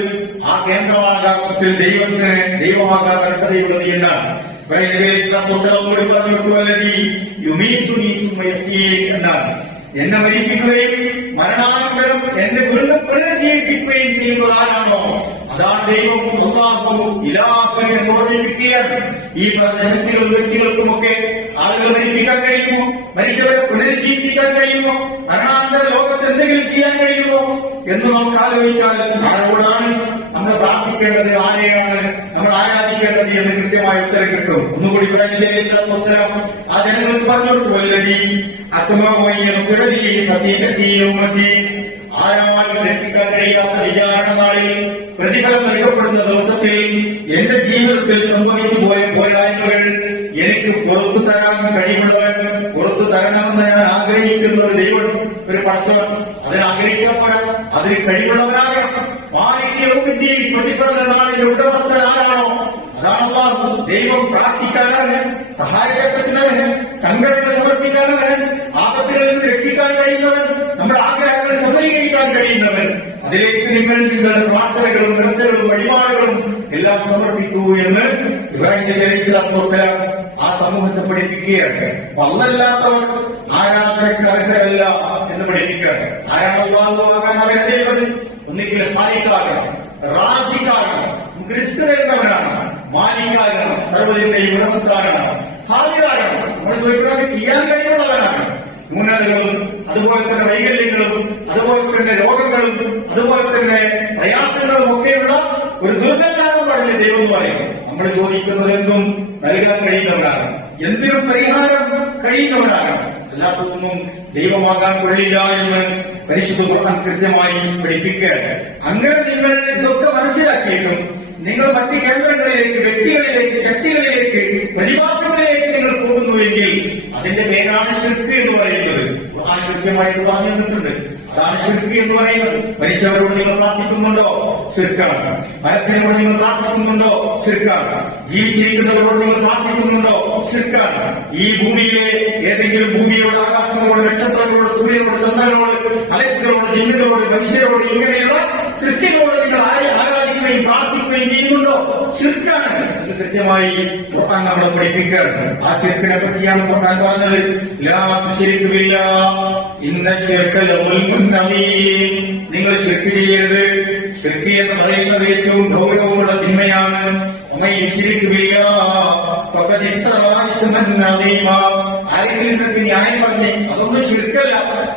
ആ കേന്ദ്രമാകാത്തിൽ ദൈവത്തിന് ദൈവമാകാൻ അർഹതയുള്ളത് എന്നാണ്. എന്നാണ് എന്നെ മരിപ്പിക്കുകയും മരണാനന്തരം എന്നെ വീണ്ടും പുനർജീവിപ്പിക്കുകയും ചെയ്യുന്നത് ആരാണോ അതാണ് ദൈവം. അല്ലാഹു ഇലാഹ് എന്ന് ഓർമ്മിപ്പിക്കുകയാണ്. ഈ പറഞ്ഞ ശക്തികളും വ്യക്തികൾക്കുമൊക്കെ ആളുകൾ മരിപ്പിക്കാൻ കഴിയുമോ? മരിച്ചവരെ പുനരുജ്ജീവിപ്പിക്കാൻ കഴിയുമോ? മരണാനന്തര ലോകത്ത് എന്തെങ്കിലും ചെയ്യാൻ കഴിയുമോ എന്ന് നമുക്ക് ആലോചിച്ചാൽ ആരോടാണ് നമ്മൾ പ്രാർത്ഥിക്കേണ്ടത്, ആരെയാണ് നമ്മൾ ആരാധിക്കേണ്ടത് എന്ന് കൃത്യമായ ഉത്തരം കിട്ടും. ഒന്നുകൂടി ഇബ്രാഹിം നബി അലൈഹി സ്വലാത്തു വസ്സലാം ആ ജനങ്ങൾക്ക് പറഞ്ഞു കൊടുത്തു, വല്ലദീ അത്മഅ ഫിറലി സബീലതി ഉമ്മതി, ആരാലും രക്ഷിക്കാൻ കഴിയാത്ത വിചാരണ നാളിൽ പ്രതിഫലം നൽകപ്പെടുന്ന ദിവസത്തിൽ എന്റെ ജീവിതത്തിൽ സംഭവിച്ചു പോയ പോരായ്മകൾ എനിക്ക് പുറത്തു തരാൻ കഴിയുന്നവൻ, പുറത്തു തരണമെന്ന് ഞാൻ ആഗ്രഹിക്കുന്ന ഒരു ദൈവം, ഒരു പടച്ചവൻ, അതിന് ആഗ്രഹിക്കപ്പെടാൻ അതിന് കഴിവുള്ളവരാകണം. മാലിന്യവുമിന്റെ പ്രതിഫല നാളിന്റെ ഉടമസ്ഥൻ ആരാണോ അതാണ് അല്ലാഹു. ദൈവം പ്രാർത്ഥിക്കാനാണ്, സഹായഘട്ടത്തിനാണ്, സങ്കടങ്ങൾ സമർപ്പിക്കാനാണ്, ആപത്തുകളിൽ നിന്ന് രക്ഷിക്കാൻ കഴിയുന്നവൻ, നമ്മുടെ ആഗ്രഹങ്ങൾ സഫലീകരിക്കാൻ കഴിയുന്നവൻ. അതിലേക്ക് നിങ്ങൾ നിങ്ങളുടെ പ്രാർത്ഥനകളും നിർത്തകളും വഴിപാടുകളും എല്ലാം സമർപ്പിക്കൂ എന്ന് ഇബ്രാഹിം നബി അലൈഹി സ്വലാത്തു വസ്സലാം ആ സമൂഹത്തെ പഠിപ്പിക്കുകയാണ്. അല്ലാത്തവർ ആരാധനയ്ക്ക് അർഹരല്ല എന്ന് പഠിപ്പിക്കുകയാണ്. ആരാണ് അല്ലാഹു ആകാൻ അർഹതയുള്ളത്? ഒന്നുകിൽ സാലിക്കാകണം, റാസിക്കാകണം, ക്രിസ്തുവരുന്നവരാണ്, മാലിക്കാകണം, സർവ്വതിന്റെയും ഉടമസ്ഥാകണം, ഹാജിറാകണം, നമ്മൾ ചോദിക്കുന്നത് ചെയ്യാൻ കഴിയുന്നവരാണ്. ന്യൂനതകളും അതുപോലെ തന്നെ വൈകല്യങ്ങളും അതുപോലെ തന്നെ രോഗങ്ങളും അതുപോലെ തന്നെ പ്രയാസങ്ങളും ഒക്കെയുള്ള ഒരു ദുർഗല്ലാതെ പറഞ്ഞ ദൈവം പറയും. നമ്മൾ ചോദിക്കുന്നത് എന്തും നൽകാൻ കഴിയുന്നവരാണ്, എന്തിനും പരിഹാരം കഴിയുന്നവരാണ്. അല്ലാത്തതൊന്നും ദൈവമാകാൻ കൊള്ളില്ല എന്ന് പരിശുദ്ധ ഖുർആൻ കൃത്യമായി പഠിപ്പിക്കുകയാണ്. അങ്ങനെ നിങ്ങൾ ഇതൊക്കെ മനസ്സിലാക്കിയിട്ടും നിങ്ങൾ മറ്റ് കേന്ദ്രങ്ങളിലേക്ക്, വ്യക്തികളിലേക്ക്, ശക്തികളിലേക്ക്, പ്രതിഭാസങ്ങളിലേക്ക് നിങ്ങൾ പോകുന്നുവെങ്കിൽ അതിന്റെ പേരാണ് ശിർക്ക് എന്ന് പറയുന്നത്. ഖുർആൻ കൃത്യമായിട്ട് പറഞ്ഞു തന്നിട്ടുണ്ട്. അതാണ് ശിർക്ക് എന്ന് പറയുന്നത്. മരിച്ചവരോട് നിങ്ങൾ പ്രാർത്ഥിക്കുന്നുണ്ടോ? ശിർക്കാണ്. മരത്തിനോട് നിങ്ങൾ പ്രാർത്ഥിക്കുന്നുണ്ടോ? ശിർക്കാണ്. ജീവിച്ചിരിക്കുന്നവരോട് നിങ്ങൾ പ്രാർത്ഥിക്കുന്നുണ്ടോ? ശിർക്കാണ്. ഈ ഭൂമിയിലെ ഏതെങ്കിലും ഭൂമിയോട്, ആകാശങ്ങളോട്, നക്ഷത്രങ്ങളോട്, സൂര്യനോട്, ചന്ദ്രനോട്, മലക്കുകളോട്, ജിന്നുകളോട്, മനുഷ്യരോട്, ഇങ്ങനെയുള്ള സൃഷ്ടികളോട് നിങ്ങൾ ആരാധിക്കുകയും പ്രാർത്ഥിക്കുകയും ചെയ്യുന്നുണ്ടോ? ശിർക്കാണ്. ഇത് കൃത്യമായി ഖുർആൻ നമ്മളെ പഠിപ്പിക്കുകയാണ്. ആ ശിർക്കിനെ പറ്റിയാണ് ഖുർആൻ പറഞ്ഞത്. ലാ തുശ്രികു ബില്ലാഹ് ഇന്ന ശിർക ലദുൽമുൻ അദീം. നിങ്ങൾ ശിർക്ക് ചെയ്യരുത്. ശിർക്ക് എന്ന് പറയുന്നത് ഏറ്റവും ഗൗരവമുള്ള തിന്മയാണ്. വമൻ യുശ്രിക് ബില്ലാഹ് ഫഖദ് ഇഫ്തറാ ഇസ്മൻ അദീമാ. ആരെങ്കിലും ന്യായം പറഞ്ഞ് അതൊന്നും ശിർക്കല്ല,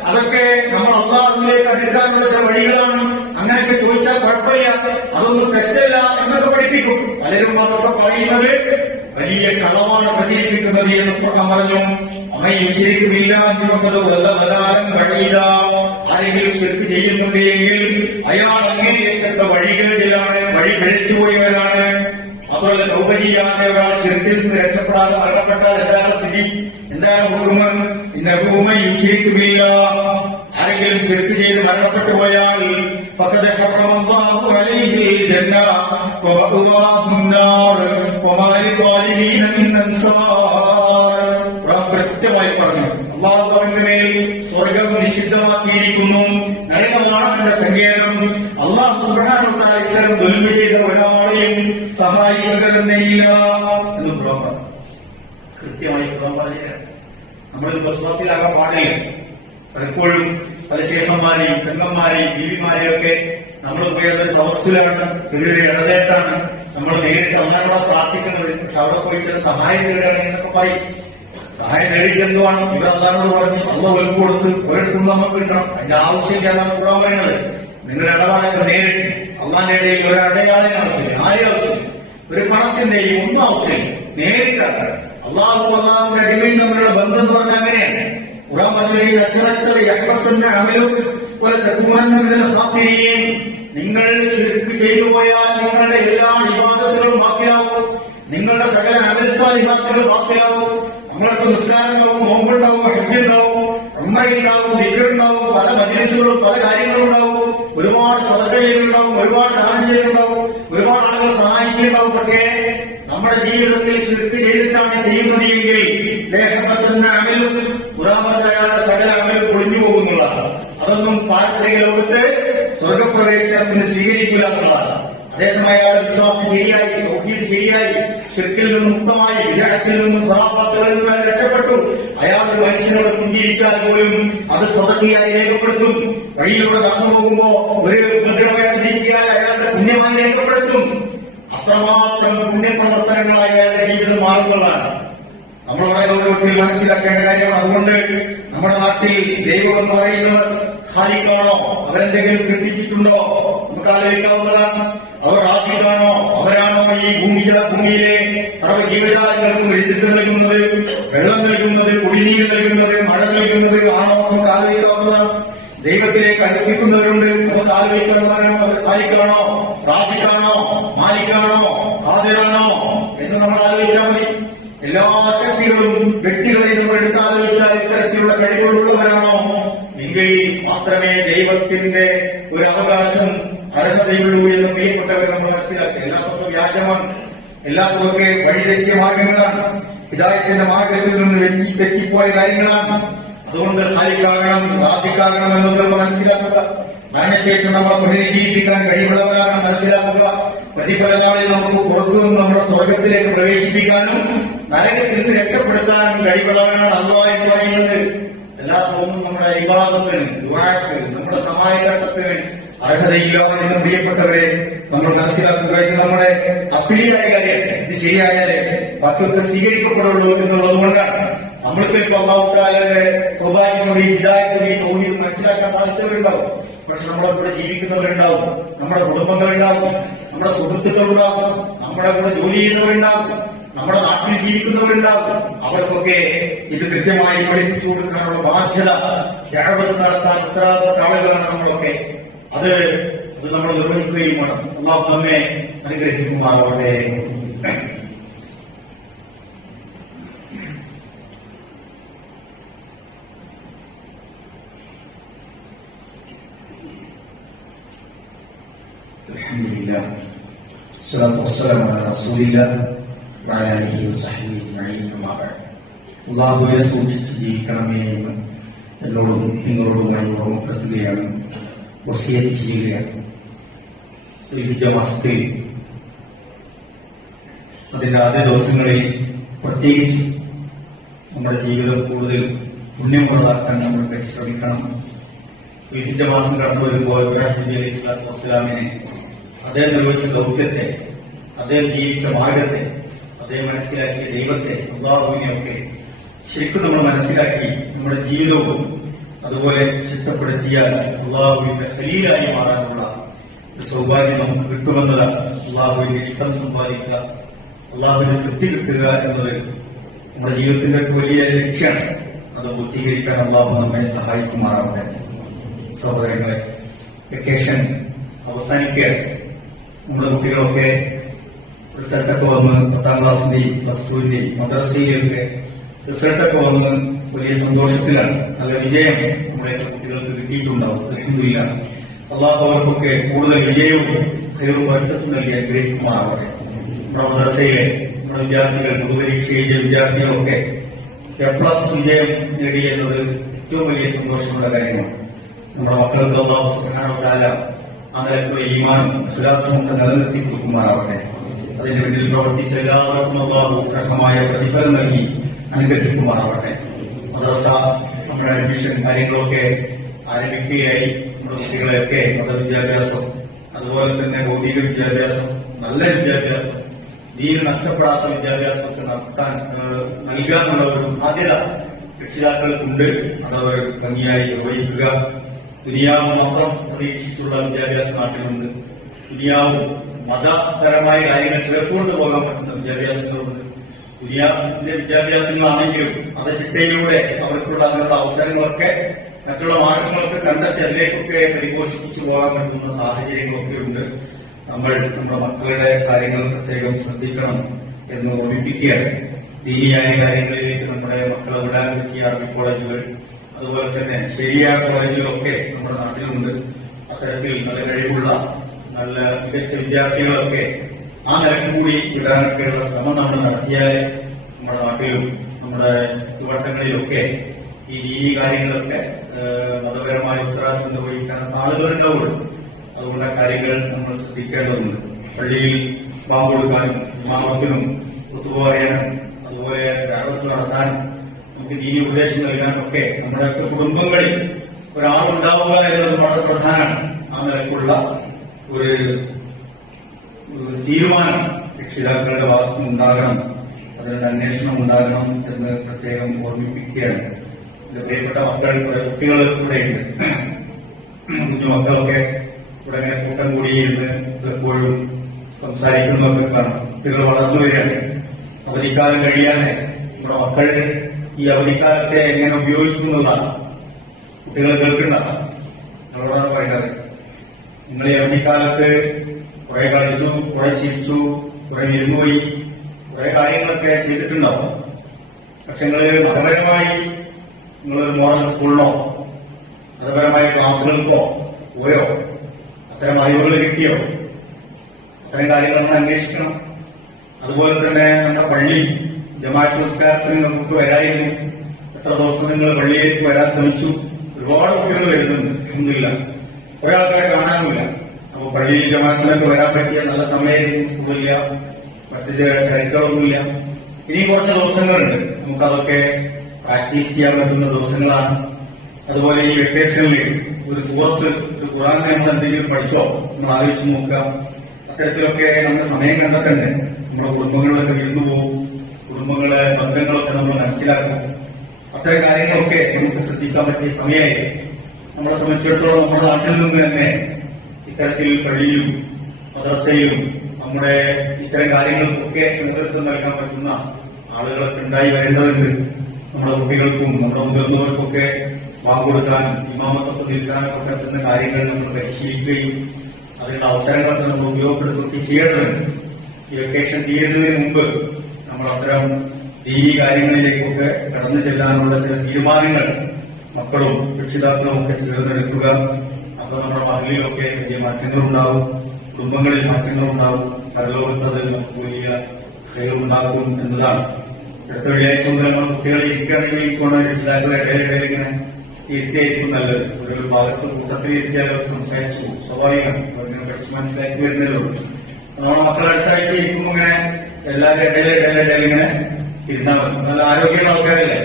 അതൊക്കെ നമ്മൾ അല്ലാഹുവിലേക്ക് അടുക്കാനുള്ള ചില വഴികളാണ്, അങ്ങനെയൊക്കെ ചോദിച്ചാൽ കുഴപ്പമില്ല, അതൊന്നും തെറ്റല്ല എന്നൊക്കെ പഠിപ്പിക്കും. പലരും അതൊക്കെ പറയുന്നത് വലിയ കളവാണ് പ്രചരിപ്പിക്കുന്നത് എന്ന് ഖുർആൻ പറഞ്ഞു. ആരെങ്കിലും ശിർക്ക് ചെയ്യുന്നുണ്ടെങ്കിൽ അയാൾ അങ്ങേയറ്റത്തെ വഴികളിലാണ്, വഴി പിഴച്ചുപോയവരാണ്. അതുപോലെ സൗകര്യാതെ ഒരാൾ ശിർക്കിൽ നിന്ന് രക്ഷപ്പെടാതെ മരണപ്പെട്ടാൽ എന്താണ് സ്ഥിതി? എന്താണ് ഹുക്മ്? ആരെങ്കിലും ശിർക്ക് ചെയ്ത് മരണപ്പെട്ടു പോയാൽ فقد حرم الله عليه الجنة ومأواه النار وما للظالمين من أنصار. കൃത്യമായി പറഞ്ഞു. അല്ലാഹു അവന്റെ മേൽ സ്വർഗം നിഷിദ്ധമാക്കിയിരിക്കുന്നു. നരകമാണ് സങ്കേതം. അല്ലാഹു സുബ്ഹാനഹു വ തആല ഇത്തരം ദുൽമ ചെയ്ത ഒരാളെയും സഹായിക്കുക തന്നെയില്ല എന്ന് പറഞ്ഞു. കൃത്യമായി പറഞ്ഞു. നമ്മളൊരു വിശ്വാസികളാകാൻ പാടില്ല. പലപ്പോഴും പല ശേഷന്മാരെയും, പെങ്ങന്മാരെയും, ബീവിമാരെയും ഒക്കെ നമ്മൾ ഉപയോഗിക്കുന്ന അവസ്ഥയിലാണ്, ചെറിയൊരു ഇടതേട്ടാണ്. നമ്മൾ നേരിട്ട് അന്നാളെ പ്രാർത്ഥിക്കുന്നത്. പക്ഷെ അവിടെ പോയി ചില സഹായം തേടുകയാണ് എന്നൊക്കെ പറയും. സഹായം നേടിയിട്ട് എന്തുവാണ്? ഇവർ അല്ലാന്നോട് പറഞ്ഞു അള്ള ഒലിപ്പ് കൊടുത്ത് ഒരിടത്തും നമുക്ക് കിട്ടണം. അതിന്റെ ആവശ്യമില്ലാതാണ് കൂടാൻ പറയുന്നത്. നിങ്ങൾ ഇടപാടൊക്കെ നേരിട്ട് അള്ളാന്റെ ഇടയിൽ ഒരു അടയാളിന് ആവശ്യമില്ല, ആരെയും ആവശ്യമില്ല, ഒരു പണത്തിന്റെയും ഒന്നും ആവശ്യമില്ല. നേരിട്ടാണ് അള്ളാഹു അള്ളാഹുവിന്റെ അടിമയും തമ്മിലുള്ള ബന്ധം എന്ന് പറഞ്ഞാൽ അങ്ങനെയാണ്. ഖുർആൻ പറഞ്ഞ അശ്റക്കത യഹ്ബത്തുന്ന അമലു വല തകൂനന്ന മിനൽ ഖാസിരീൻ. നിങ്ങൾ ശിർക്ക് ചെയ്തു പോയാൽ നിങ്ങളുടെ എല്ലാ ഇബാദത്തുകളും ബാക്കിയാവും, നിങ്ങളുടെ സകല അമൽ സാലിഹാത്തുകളും ബാക്കിയാവും. നമ്മൾക്ക് നിസ്കാരങ്ങളും, നോമ്പുണ്ടാവും, ഹജ്ജുണ്ടാവും, ഉംറയുണ്ടാവും, ദിക്റുണ്ടാവും, പല മജ്‌ലിസുകളും പല കാര്യങ്ങളും ഉണ്ടാവും, ഒരുപാട് സദഖകളുണ്ടാവും, ഒരുപാട് ദാനങ്ങളുണ്ടാവും, ഒരുപാട് ആളുകൾ സഹായിച്ചിട്ടുണ്ടാവും. പക്ഷേ നമ്മുടെ ജീവിതത്തിൽ ശിർക്ക് ചെയ്തിട്ടാണ് ചെയ്യുന്നതെങ്കിൽ ലേഖനത്തിന്റെ അമലും പുരാമതയായ സകല അമലും പൊളിഞ്ഞു പോകുന്നതാണ്. അതൊന്നും പാരത്രിക ലോകത്ത് സ്വർഗപ്രവേശനത്തിന് സ്വീകരിക്കില്ല എന്നുള്ളതാണ്. അതേസമയം അയാളുടെ വിശ്വാസം ശരിയായി, തൗഹീദ് ശരിയായി, ശിർക്കിൽ നിന്ന് മുക്തമായി, വിജയത്തിൽ നിന്നും ഖുറാഫാത്തുകളിൽ നിന്ന് രക്ഷപ്പെട്ടു, അയാൾ മനുഷ്യനോട് പുഞ്ചിരിച്ചാൽ പോലും അത് സ്വതന്ത്രയായി രേഖപ്പെടുത്തും. വഴിയിലൂടെ കടന്നു പോകുമ്പോ ഒരു ഉപദ്രവമായിട്ട് നീക്കിയാൽ അയാളുടെ പുണ്യമായി രേഖപ്പെടുത്തും. അത്രമാത്രം പുണ്യപ്രവർത്തനങ്ങളായി അയാളുടെ ജീവിതം മാറുന്നതാണ്. നമ്മൾ വളരെ വീട്ടിൽ മനസ്സിലാക്കേണ്ട കാര്യമാണ്. അതുകൊണ്ട് നമ്മുടെ നാട്ടിൽ ദൈവം എന്ന് പറയുന്നവർ ഖാലിഖാണോ, അവരെന്തെങ്കിലും സൃഷ്ടിച്ചിട്ടുണ്ടോ? നമുക്ക് ആലോചിക്കാവുന്നതാണ്. അവർ റാസിഖാണോ, അവരാണോ ഈ ഭൂമിയിലെ സർവ്വജീവജാലങ്ങൾക്കും എഴുത്ത് നൽകുന്നത്, വെള്ളം നൽകുന്നത്, കുടിനീര് നൽകുന്നത്, മഴ നൽകുന്നത് ആണോ? നമുക്ക് ആലോചിക്കാവുന്നതാണ്. ദൈവത്തിലേക്ക് അടുപ്പിക്കുന്നവരുണ്ട്, നമുക്ക് ആലോചിക്കാവുന്നവരാണോ? അവർ ഖാലിഖാണോ, റാസിഖാണോ, മാലിക്കാണോ, ഖാദിറാണോ എന്ന് നമ്മൾ ആലോചിച്ചാൽ മതി. എല്ലാ ശക്തികളും വ്യക്തികളെയും നമ്മൾ എടുത്താലോചിച്ചാൽ ഇത്തരത്തിലുള്ള കഴിവുകളുള്ളവരാണോ എങ്കിൽ മാത്രമേ ദൈവത്തിന്റെ ഒരു അവകാശം അർഹതയുള്ളൂ എന്ന് പ്രിയപ്പെട്ടവർ നമ്മൾ മനസ്സിലാക്കി. എല്ലാവർക്കും വ്യാജമാണ്, എല്ലാവർക്കൊക്കെ വഴിതെറ്റിയ മാർഗങ്ങളാണ്, ഹിദായത്തിന്റെ മാർഗത്തിൽ നിന്ന് തെറ്റിപ്പോയ കാര്യങ്ങളാണ്. അതുകൊണ്ട് ഖാലിഖാകണം, റാസിഖാകണം എന്നത് മനസ്സിലാക്കുക. മരണശേഷം നമ്മളെ പുനരുജ്ജീവിപ്പിക്കാൻ കഴിവുള്ളവരാണ് മനസ്സിലാക്കുക. പ്രതിഫലനാളിൽ നമുക്ക് പുറത്തുനിന്ന് നമ്മുടെ സ്വർഗത്തിലേക്ക് പ്രവേശിപ്പിക്കാനും നരകത്തിൽ നിന്ന് രക്ഷപ്പെടുത്താനും കഴിവുള്ളവരാണ് അല്ലാഹ് എന്ന് പറയുന്നത്. എല്ലാവർക്കും നമ്മുടെ ഇബാദത്തിന്, ദുആക്ക്, നമ്മുടെ സഹായഘട്ടത്തിന് അർഹതയില്ല എന്ന് പ്രിയപ്പെട്ടവരെ നമ്മൾ മനസ്സിലാക്കുക. ഇത് നമ്മുടെ അശ്ലീലായ കാര്യം. ഇത് ശരിയായാലേ ബാക്കിയൊക്കെ സ്വീകരിക്കപ്പെടുള്ളൂ എന്നുള്ളത് കൊണ്ടാണ്. നമ്മൾക്ക് ഇപ്പൊ അല്ലാഹുവിന്റെ സൗഭാഗ്യം, ഈ ഹിദായത്ത്, ഈ തൗഹീദ് മനസ്സിലാക്കാൻ സാധിച്ചവരുണ്ടാവും. പക്ഷെ നമ്മളെവിടെ ജീവിക്കുന്നവരുണ്ടാവും, നമ്മുടെ കുടുംബങ്ങളുണ്ടാവും, നമ്മുടെ സുഹൃത്തുക്കളുണ്ടാവും, നമ്മുടെ കൂടെ ജോലി ചെയ്യുന്നവരുണ്ടാവും, നമ്മുടെ നാട്ടിൽ ജീവിക്കുന്നവരുണ്ടാവും. അവർക്കൊക്കെ ഇത് കൃത്യമായി പഠിപ്പിച്ചു കൊടുക്കാനുള്ള ബാധ്യത, ദഅവത്ത് നടത്താൻ ഉത്തരവാദിത്തപ്പെട്ട ആളുകളാണ് നമ്മളൊക്കെ. അത് അത് നമ്മൾ നിർവഹിക്കുകയും വേണം. അള്ളാഹു നമ്മെ അനുഗ്രഹിക്കുമാറാവട്ടെ. അൽഹംദുലില്ലാഹ് സ്വല്ലല്ലാഹു വസ്സലാമു അലാ റസൂലില്ലാഹ് വഅലാ ആലിഹി വസഹ്ബിഹി അജ്മഈൻ. അമ്മാ ബഅദ്. അല്ലാഹുവെ സൂക്ഷിച്ച് ജീവിക്കണമേ എന്ന് എന്നോടും നിങ്ങളോടുമായി ഓർമ്മപ്പെടുത്തുകയാണ്, വസിയത്ത് ചെയ്യുകയാണ്. ദുൽഹിജ്ജ മാസത്തിൽ അതിന്റെ ആദ്യ ദിവസങ്ങളിൽ പ്രത്യേകിച്ച് നമ്മുടെ ജീവിതം കൂടുതൽ പുണ്യമുള്ളതാക്കാൻ നമ്മൾ പരിശ്രമിക്കണം. ദുൽഹിജ്ജ മാസം കടന്നു വരുമ്പോൾ ഇബ്രാഹിം നബി അലൈഹി സ്വലാത്തു വസ്സലാമിനെ, അദ്ദേഹം നിർവഹിച്ച ദൗത്യത്തെ, അദ്ദേഹം ജീവിച്ച മാർഗത്തെ, അദ്ദേഹം മനസ്സിലാക്കിയ ദൈവത്തെ, അല്ലാഹുവിനെയൊക്കെ ശരിക്കും നമ്മൾ മനസ്സിലാക്കി നമ്മുടെ ജീവിതവും അതുപോലെ ചിട്ടപ്പെടുത്തിയാൽ അല്ലാഹുവിന്റെ ഖലീലായി മാറാനുള്ള ഒരു സൗഭാഗ്യം നമുക്ക് കിട്ടുമെന്നതാണ്. അല്ലാഹുവിന്റെ ഇഷ്ടം സമ്പാദിക്കുക, അല്ലാഹുവിന്റെ തൃപ്തി കിട്ടുക എന്നത് നമ്മുടെ ജീവിതത്തിന്റെ വലിയ ലക്ഷ്യമാണ്. അത് പൂർത്തീകരിക്കാൻ അല്ലാഹു നമ്മെ സഹായിക്കുമാറാവട്ടെ. സഹോദരങ്ങളെ, വെക്കേഷൻ അവസാനിക്കാൻ നമ്മുടെ കുട്ടികളൊക്കെ റിസൾട്ടൊക്കെ വന്ന് 10ാം ക്ലാസിന്റെയും പ്ലസ് ടുവിന്റെയും മദ്രസയിലെയൊക്കെ റിസൾട്ടൊക്കെ വന്ന് വലിയ സന്തോഷത്തിലാണ്. നല്ല വിജയം നമ്മുടെ കുട്ടികൾക്ക് കിട്ടിയിട്ടുണ്ടാവും. അൽഹംദുലില്ലാഹ്. അല്ലാഹു അവർക്കൊക്കെ കൂടുതൽ വിജയവും ഖൈറും ബർക്കത്തും നൽകി അനുഗ്രഹിക്കുമാറാവട്ടെ. നമ്മുടെ മദ്രസയിലെ നമ്മുടെ വിദ്യാർത്ഥികൾ, പൊതുപരീക്ഷ എഴുതിയ വിദ്യാർത്ഥികളൊക്കെ A+ വിജയം നേടി എന്നത് ഏറ്റവും വലിയ സന്തോഷമുള്ള കാര്യമാണ്. നമ്മുടെ മക്കൾക്ക് അല്ലാഹു സുബ്ഹാനഹു വ തആല ആ നിലയ്ക്കുള്ള ഈമാനും ഇഖ്ലാസും ഒക്കെ നിലനിർത്തി കൊടുക്കുമാറാവട്ടെ. അതിന്റെ പിന്നിൽ പ്രവർത്തിച്ച എല്ലാവർക്കും അല്ലാഹു അർഹമായ പ്രതിഫലം നൽകി അനുഗ്രഹിക്കുമാറാവട്ടെ. മദ്രസ നമ്മുടെ അഡ്മിഷൻ കാര്യങ്ങളൊക്കെ ആരംഭിക്കുകയായി. നമ്മുടെ കുട്ടികളെയൊക്കെ മതവിദ്യാഭ്യാസം, അതുപോലെ തന്നെ ഭൗതിക വിദ്യാഭ്യാസം, നല്ല വിദ്യാഭ്യാസം, ദീൻ നഷ്ടപ്പെടാത്ത വിദ്യാഭ്യാസമൊക്കെ നൽകാനുള്ള ഒരു ബാധ്യത രക്ഷിതാക്കൾക്കുണ്ട്. അതവർ ഭംഗിയായി നിർവഹിക്കുക. ദുനിയാവ് മാത്രം പ്രതീക്ഷിച്ചുള്ള വിദ്യാഭ്യാസ നാട്ടിലുണ്ട്. ദുനിയാവും മതപരമായ കാര്യങ്ങൾ ചേർത്തുകൊണ്ട് പോകാൻ പറ്റുന്ന വിദ്യാഭ്യാസങ്ങളുണ്ട്. ദുനിയാവിന്റെ വിദ്യാഭ്യാസങ്ങളാണെങ്കിലും അത് ചിട്ടയിലൂടെ അവർക്കുള്ള അങ്ങനെയുള്ള അവസരങ്ങളൊക്കെ മറ്റുള്ള മാർഗങ്ങളൊക്കെ കണ്ടെത്തി അതിലേക്കൊക്കെ പരിപോഷിപ്പിച്ചു പോകാൻ പറ്റുന്ന സാഹചര്യങ്ങളൊക്കെ ഉണ്ട്. നമ്മൾ നമ്മുടെ മക്കളുടെ കാര്യങ്ങൾ പ്രത്യേകം ശ്രദ്ധിക്കണം എന്ന് ഓർമ്മിപ്പിക്കുകയാണ്. ദീനിയായ കാര്യങ്ങളിലേക്ക് നമ്മുടെ മക്കളെ വിടാൻ പറ്റിയ അറബി കോളേജുകൾ, അതുപോലെ തന്നെ ശരിയായ കോളേജുകളൊക്കെ നമ്മുടെ നാട്ടിലുണ്ട്. അത്തരത്തിൽ നല്ല കഴിവുള്ള നല്ല മികച്ച വിദ്യാർത്ഥികളൊക്കെ ആ നിലയ്ക്ക് കൂടി വിടാനൊക്കെയുള്ള ശ്രമം നമ്മൾ നടത്തിയാൽ നമ്മുടെ നാട്ടിലും നമ്മുടെ ചുവട്ടങ്ങളിലൊക്കെ ഈ ദീനി കാര്യങ്ങളൊക്കെ മതപരമായ ഉത്തരവാദിത്വം നിർവഹിക്കാൻ ആളുകളുണ്ടാവുള്ളൂ. അതുകൊണ്ട് ആ കാര്യങ്ങൾ നമ്മൾ ശ്രദ്ധിക്കേണ്ടതുണ്ട്. പള്ളിയിൽ ബാങ്ക് കൊടുക്കാനും ഇമാമത്തിനും കുത്തുബ പറയാനും അതുപോലെ ദഅവത്ത് നടത്താനും നമുക്ക് ദീനി ഉപദേശം നൽകാനൊക്കെ നമ്മുടെയൊക്കെ കുടുംബങ്ങളിൽ ഒരാളുണ്ടാവുക എന്നത് വളരെ പ്രധാനമാണ്. ആ നിലക്കുള്ള ഒരു തീരുമാനം രക്ഷിതാക്കളുടെ ഭാഗത്തുനിന്ന് ഉണ്ടാകണം, അതിനുള്ള അന്വേഷണം ഉണ്ടാകണം എന്ന് പ്രത്യേകം ഓർമ്മിപ്പിക്കുകയാണ്. എന്റെ പ്രിയപ്പെട്ട മക്കൾ, കുട്ടികൾ ഇവിടെയുണ്ട്. കുഞ്ഞു മക്കളൊക്കെ ഇവിടെ ഇങ്ങനെ കൂട്ടം കൂടിയിരുന്ന് എപ്പോഴും സംസാരിക്കുന്നതൊക്കെ കാണാം. കുട്ടികൾ വളർന്നു വരികയാണ്. അവധിക്കാലം കഴിയാതെ നമ്മുടെ മക്കൾ ഈ അവധിക്കാലത്തെ എങ്ങനെ ഉപയോഗിച്ചു എന്നുള്ളതാണ് കുട്ടികൾ കേൾക്കേണ്ടതാണ്. നമ്മളോടാണ് പറയുന്നത്, നിങ്ങൾ ഈ അവധിക്കാലത്ത് കുറെ കളിച്ചു, കുറെ ചിരിച്ചു, കുറെ ഇരുന്നുപോയി, കുറെ കാര്യങ്ങളൊക്കെ ചെയ്തിട്ടുണ്ടാവും. പക്ഷെ നിങ്ങൾ മതപരമായി നിങ്ങളൊരു മോഡൽ സ്കൂളിലോ മതപരമായ ക്ലാസ്സുകൾക്കോ പോയോ? അത്തരം അറിവുകൾ കിട്ടിയോ? അത്തരം കാര്യങ്ങൾ നമ്മൾ അന്വേഷിക്കണം. അതുപോലെ തന്നെ നമ്മുടെ പള്ളി ജമാഅത്ത് നിസ്കാരത്തിന് നമുക്ക് വരായിരുന്നു. എത്ര ദിവസം നിങ്ങൾ പള്ളിയിലേക്ക് വരാൻ ശ്രമിച്ചു? ഒരുപാട് കുട്ടികൾ വരുന്നുണ്ട്. ഒന്നുമില്ല, ഒരാൾക്കാരെ കാണാനുമില്ല. അപ്പൊ പള്ളിയിൽ ജമാഅത്തിനൊക്കെ വരാൻ പറ്റിയ നല്ല സമയമായിരുന്നു. സ്കൂളില്ല, മറ്റു കരിക്കളൊന്നുമില്ല. ഇനി കുറച്ച് ദിവസങ്ങളുണ്ട്, നമുക്കതൊക്കെ പ്രാക്ടീസ് ചെയ്യാൻ പറ്റുന്ന ദിവസങ്ങളാണ്. അതുപോലെ ഈ വെക്കേഷനിൽ ഒരു സുഹൃത്ത് ഖുർആൻ നമ്മൾ എന്തെങ്കിലും പഠിച്ചോ നമ്മൾ ആലോചിച്ച് നോക്കുക. അത്തരത്തിലൊക്കെ നമ്മുടെ സമയം കണ്ടെത്തണ്ടേ? നമ്മുടെ കുടുംബങ്ങളിലൊക്കെ വിരുന്നു പോകും, കുടുംബങ്ങളെ ബന്ധങ്ങളൊക്കെ നമ്മൾ മനസ്സിലാക്കും. അത്തരം കാര്യങ്ങളൊക്കെ നമുക്ക് ശ്രദ്ധിക്കാൻ പറ്റിയ സമയമായി. നമ്മളെ സംബന്ധിച്ചിടത്തോളം നമ്മുടെ നാട്ടിൽ നിന്ന് തന്നെ ഇത്തരത്തിൽ പള്ളിയിലും മദ്രസയിലും നമ്മുടെ ഇത്തരം കാര്യങ്ങൾക്കൊക്കെ നേതൃത്വം നൽകാൻ പറ്റുന്ന ആളുകളൊക്കെ ഉണ്ടായി വരേണ്ടതുണ്ട്. നമ്മുടെ കുട്ടികൾക്കും നമ്മുടെ മുതിർന്നവർക്കൊക്കെ വാങ്ങുകൊടുക്കാനും ഇമാമത്തൊക്കെ നിൽക്കാനും ഒക്കെ പറ്റുന്ന കാര്യങ്ങൾ നമ്മൾ പരിശീലിക്കുകയും അതിനുള്ള അവസരങ്ങളൊക്കെ നമ്മൾ ഉപയോഗപ്പെടുത്തുകയും ചെയ്യേണ്ടത്. ഈ വെക്കേഷൻ തീരുന്നതിന് മുമ്പ് നമ്മൾ അത്തരം ദീനീ കാര്യങ്ങളിലേക്കൊക്കെ കടന്നു ചെല്ലാനുള്ള ചില തീരുമാനങ്ങൾ മക്കളും രക്ഷിതാക്കളും ഒക്കെ ചേർന്നെടുക്കുക. അപ്പൊ നമ്മുടെ മകളിലൊക്കെ വലിയ മാറ്റങ്ങളുണ്ടാവും, കുടുംബങ്ങളിൽ മാറ്റങ്ങളുണ്ടാവും, പരലോകത്തത് നമുക്ക് വലിയ കഴിവുണ്ടാക്കും എന്നതാണ്. അടുത്ത വെള്ളിയാഴ്ച മുതൽ നമ്മൾ കുട്ടികളെ ഇരിക്കുകയാണെങ്കിൽ ഇരിക്കുന്ന രക്ഷിതാക്കളെ ഇടയിലിടയിൽ ഇങ്ങനെ ഇരുത്തിയായിരിക്കും നല്ലത്. ഒരു ഭാഗത്ത് കൂട്ടത്തിൽ ഇരുത്തിയാൽ സംസാരിച്ചു സ്വാഭാവികമാണ്, അവരിങ്ങനെ പഠിച്ച് മനസ്സിലാക്കി വരുന്നല്ലോ. നമ്മുടെ മക്കൾ അടുത്ത ആഴ്ച ഇരിക്കുമ്പോൾ ഇങ്ങനെ എല്ലാവരും ഇടയിലിടയിൽ ഇങ്ങനെ ഇരുന്നാൽ മതി. നല്ല ആരോഗ്യമുള്ള ആൾക്കാരല്ലേ,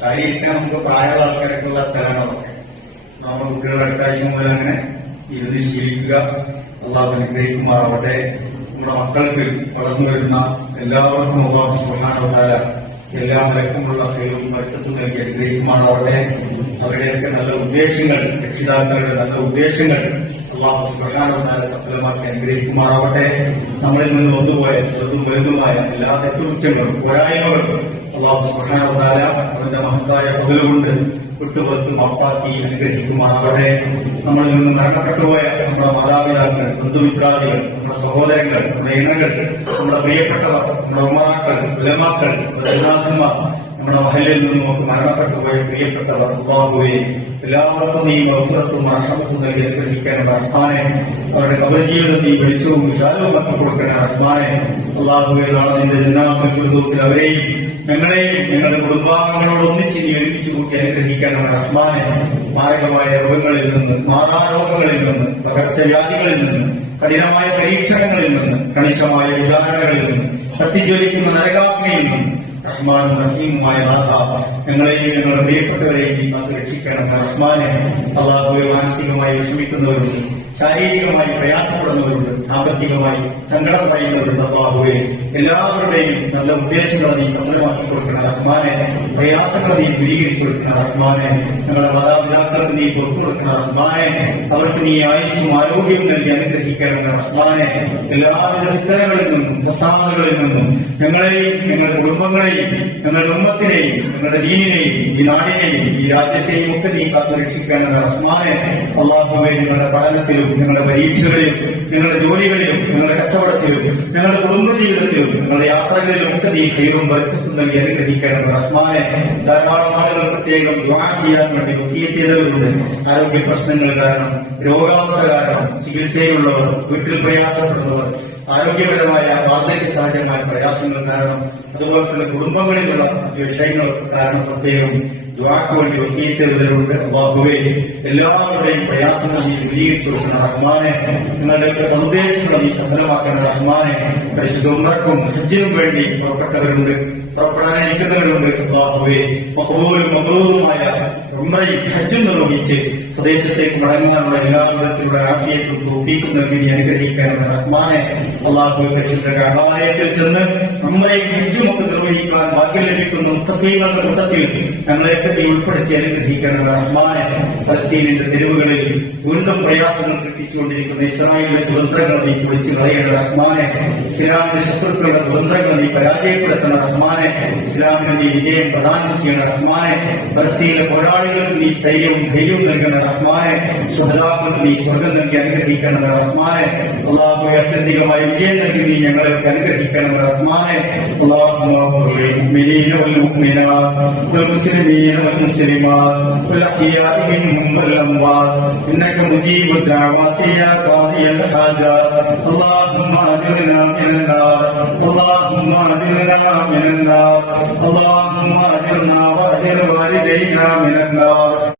ചാരി ഇരിക്കാൻ നമുക്ക് പ്രായമുള്ള ആൾക്കാരൊക്കെ ഉള്ള സ്ഥലമാണ് അതൊക്കെ. നമ്മുടെ കുട്ടികൾ അടുത്ത ആഴ്ച മുതൽ അങ്ങനെ ഇരുന്ന് ശീലിക്കുക. അള്ളാഹു അനുഗ്രഹിക്കുമാറാവട്ടെ. നമ്മുടെ മക്കൾക്ക് വളർന്നു വരുന്ന എല്ലാവർക്കും അള്ളാഹു സുബ്ഹാനഹു വ തആല എല്ലാ നിലക്കുമുള്ള കഴിവും മറ്റത്തും നൽകി അനുഗ്രഹിക്കുമാറാവട്ടെ. അവരുടെയൊക്കെ നല്ല ഉദ്ദേശങ്ങൾ, രക്ഷിതാക്കളുടെ നല്ല ഉദ്ദേശങ്ങൾ അള്ളാഹു സുബ്ഹാനഹു വ തആല സഫലമാക്കി അനുഗ്രഹിക്കുമാറാവട്ടെ. നമ്മളിൽ നിന്ന് വന്നുപോയ ചെറുതും വലുതുമായ എല്ലാ തെറ്റുകുറ്റങ്ങളും പോരായ്മകളും അള്ളാഹു സുബ്ഹാനഹു വ തആല അവന്റെ മഹത്തായ പകലുകൊണ്ട് വിട്ടുപുറത്ത് മാപ്പാക്കി അനുഗ്രഹിക്കുമാറാവട്ടെ. നമ്മളിൽ നിന്ന് മരണപ്പെട്ടുപോയ നമ്മുടെ മാതാപിതാക്കൾ, ബന്ധുമിത്രാദികൾ, നമ്മുടെ സഹോദരങ്ങൾ, നമ്മുടെ ഇണകൾ, നമ്മുടെ പ്രിയപ്പെട്ടവർ, നമ്മുടെ ഉമ്മറാക്കൾ, ഉലമാക്കൾ, നമ്മുടെ ജനാഥന്മാർ, നമ്മുടെ മഹലിൽ നിന്നും നമുക്ക് മരണപ്പെട്ടുപോയ പ്രിയപ്പെട്ടവർ അല്ലാഹുവേ, എല്ലാവർക്കും നീ മഗ്ഫിറത്തും റഹ്മത്തും നൽകി അനുഗ്രഹിക്കാൻ റഹ്മാനെ. അവരുടെ ഖബർജീവിതം നീ വെളിച്ചവും വിശാലവുമാക്കി കൊടുക്കാൻ റഹ്മാനെ. അല്ലാഹുവേ, നാളെ നിന്റെ ജന്നാത്തുൽ ഫിർദൗസിൽ അവരെയും ഞങ്ങളെയും ഞങ്ങളുടെ കുടുംബാംഗങ്ങളോട് ഒന്നിച്ച് നീ ഒരുമിച്ച് കൂട്ടി അനുഗ്രഹിക്കാൻ റഹ്മാനെ. മാരകമായ രോഗങ്ങളിൽ നിന്ന്, മാറാരോഗങ്ങളിൽ നിന്ന്, പകർച്ചവ്യാധികളിൽ നിന്ന്, കഠിനമായ പരീക്ഷണങ്ങളിൽ നിന്ന്, കണിശമായ വിചാരണകളിൽ നിന്ന്, കത്തിജ്വലിക്കുന്ന നരകാഗ്നിയിൽ നിന്ന് റഹ്മാനും റഹീമുമായ നാഥ ഞങ്ങളെയും ഞങ്ങളുടെ പ്രിയപ്പെട്ടവരെയും അത് രക്ഷിക്കണം റഹ്മാനെ. അല്ലാഹുവേ, മാനസികമായി വിഷമിക്കുന്നവരുണ്ട്, ശാരീരികമായി പ്രയാസപ്പെടുന്നവരുണ്ട്, സാമ്പത്തികമായി സങ്കടം പറയുന്നവരുണ്ട്. അല്ലാഹുവേ, എല്ലാവരുടെയും നല്ല ഉദ്ദേശങ്ങൾ നീ സഫലമാക്കി കൊടുക്കണം റഹ്മാനെ. പ്രയാസങ്ങൾ നീ ദൂരീകരിച്ചു കൊടുക്കണം റഹ്മാനെ. ഞങ്ങളുടെ മാതാപിതാക്കൾക്ക് നീ പുറത്തു കൊടുക്കണം റഹ്മാനെ. അവർക്ക് നീ ആയുസ്സും ആരോഗ്യവും നൽകി അനുഗ്രഹിക്കണം റഹ്മാനെ. എല്ലാവിധ ചിന്തകളിൽ നിന്നും പ്രസാദങ്ങളിൽ നിന്നും ഞങ്ങളെയും ഞങ്ങളുടെ കുടുംബങ്ങളെയും ഞങ്ങളുടെ ഉമ്മത്തിനെയും ഞങ്ങളുടെ ദീനിനെയും ഈ നാടിനെയും ഈ രാജ്യത്തെയും ഒക്കെ നീ കാത്തു രക്ഷിക്കണം റഹ്മാനെ. അല്ലാഹുവേ, ഞങ്ങളുടെ പഠനത്തിലും ഞങ്ങളുടെ പരീക്ഷകളിലും ഞങ്ങളുടെ ജോലികളിലും ഞങ്ങളുടെ കച്ചവടത്തിലും ഞങ്ങളുടെ കുടുംബജീവിതത്തിലും ഞങ്ങളുടെ യാത്രകളിലും ഒക്കെ നീ ഖൈറും ബർക്കത്തും നൽകി അനുഗ്രഹിക്കണം റഹ്മാനെ. ധാരാളം ആളുകൾ പ്രത്യേകം ദുആ ചെയ്യാൻ വേണ്ടി വസിയത്ത് ചെയ്തവരുണ്ട്. ആരോഗ്യ പ്രശ്നങ്ങൾ കാരണം, രോഗാവസ്ഥ കാരണം, ചികിത്സയിലുള്ളവർ, വീട്ടിൽ പ്രയാസപ്പെടുന്നവർ, ആരോഗ്യപരമായ വാർദ്ധക്യ സഹജമായ പ്രയാസങ്ങൾ കാരണം, അതുപോലെ തന്നെ കുടുംബങ്ങളിലുള്ള വിഷയങ്ങൾ കാരണം പ്രത്യേകം ദുആക്ക് വേണ്ടി വസിയത്ത് ചെയ്തവരുണ്ട്. അല്ലാഹുവേ, എല്ലാവരുടെയും പ്രയാസങ്ങൾ നീ ദൂരീകരിച്ചു കൊടുക്കണം റഹ്മാനെ. നിങ്ങളുടെയൊക്കെ സന്ദേശങ്ങൾ നീ സഫലമാക്കണം റഹ്മാനെ. പരിശുദ്ധ ഉംറക്കും ഹജ്ജിനും വേണ്ടി പുറപ്പെട്ടവരുണ്ട്, പുറപ്പെടാനിരിക്കുന്നവരുണ്ട്. അല്ലാഹുവേ, മഖബൂലും മബ്റൂറുമായ ഉംറയും ഹജ്ജും നിർവഹിച്ച് സ്വദേശത്തേക്ക് മടങ്ങാനുള്ള എല്ലാ വിധത്തിലുള്ള ആഫിയത്തും തൗഫീഖും നൽകി നീ അനുഗ്രഹിക്കണം റഹ്മാനെ. അല്ലാഹുവേ, പരിശുദ്ധ കഅബാലയത്തിൽ ചെന്ന് ഉംറയും ഹജ്ജും ഒക്കെ നിർവഹിക്കാൻ ഭാഗ്യം ലഭിക്കുന്ന മുത്തഖീങ്ങളുടെ കൂട്ടത്തിൽ ഞങ്ങളെയൊക്കെ നീ ഉൾപ്പെടുത്തി അനുഗ്രഹിക്കണം റഹ്മാനെ. ഫലസ്തീനിന്റെ തെരുവുകളിൽ വീണ്ടും പ്രയാസങ്ങൾ സൃഷ്ടിച്ചുകൊണ്ടിരിക്കുന്ന ഇസ്രായേലിന്റെ ദുരന്തങ്ങൾ നീ പൊളിച്ചു കളയണം റഹ്മാനെ. ഇസ്ലാമിന്റെ ശത്രുക്കളുടെ ദുരന്തങ്ങൾ നീ പരാജയപ്പെടുത്തണം റഹ്മാനെ. ഇസ്ലാമിന് നീ വിജയം പ്രദാനം ചെയ്യണം റഹ്മാനെ. ഫലസ്തീനിലെ പോരാളികൾക്ക് നീ സ്ഥൈര്യവും ധൈര്യവും നൽകണം റഹ്മാനെ. ശുഹദാക്കൾക്ക് നീ സ്വർഗം നൽകി അനുഗ്രഹിക്കണം റഹ്മാനെ. അല്ലാഹുവേ, അത്യന്തികമായ വിജയം നൽകി നീ ഞങ്ങളെയൊക്കെ അനുഗ്രഹിക്കണം റഹ്മാനെ. المؤمنين والمؤمنات والمسلمين والمسلمات والأحياء منهم والأموات إنك مجيب الدعوات يا قاضي الحاجات. اللهم أجرنا من النار، اللهم أجرنا من النار، اللهم أجرنا وأجر والدينا من النار.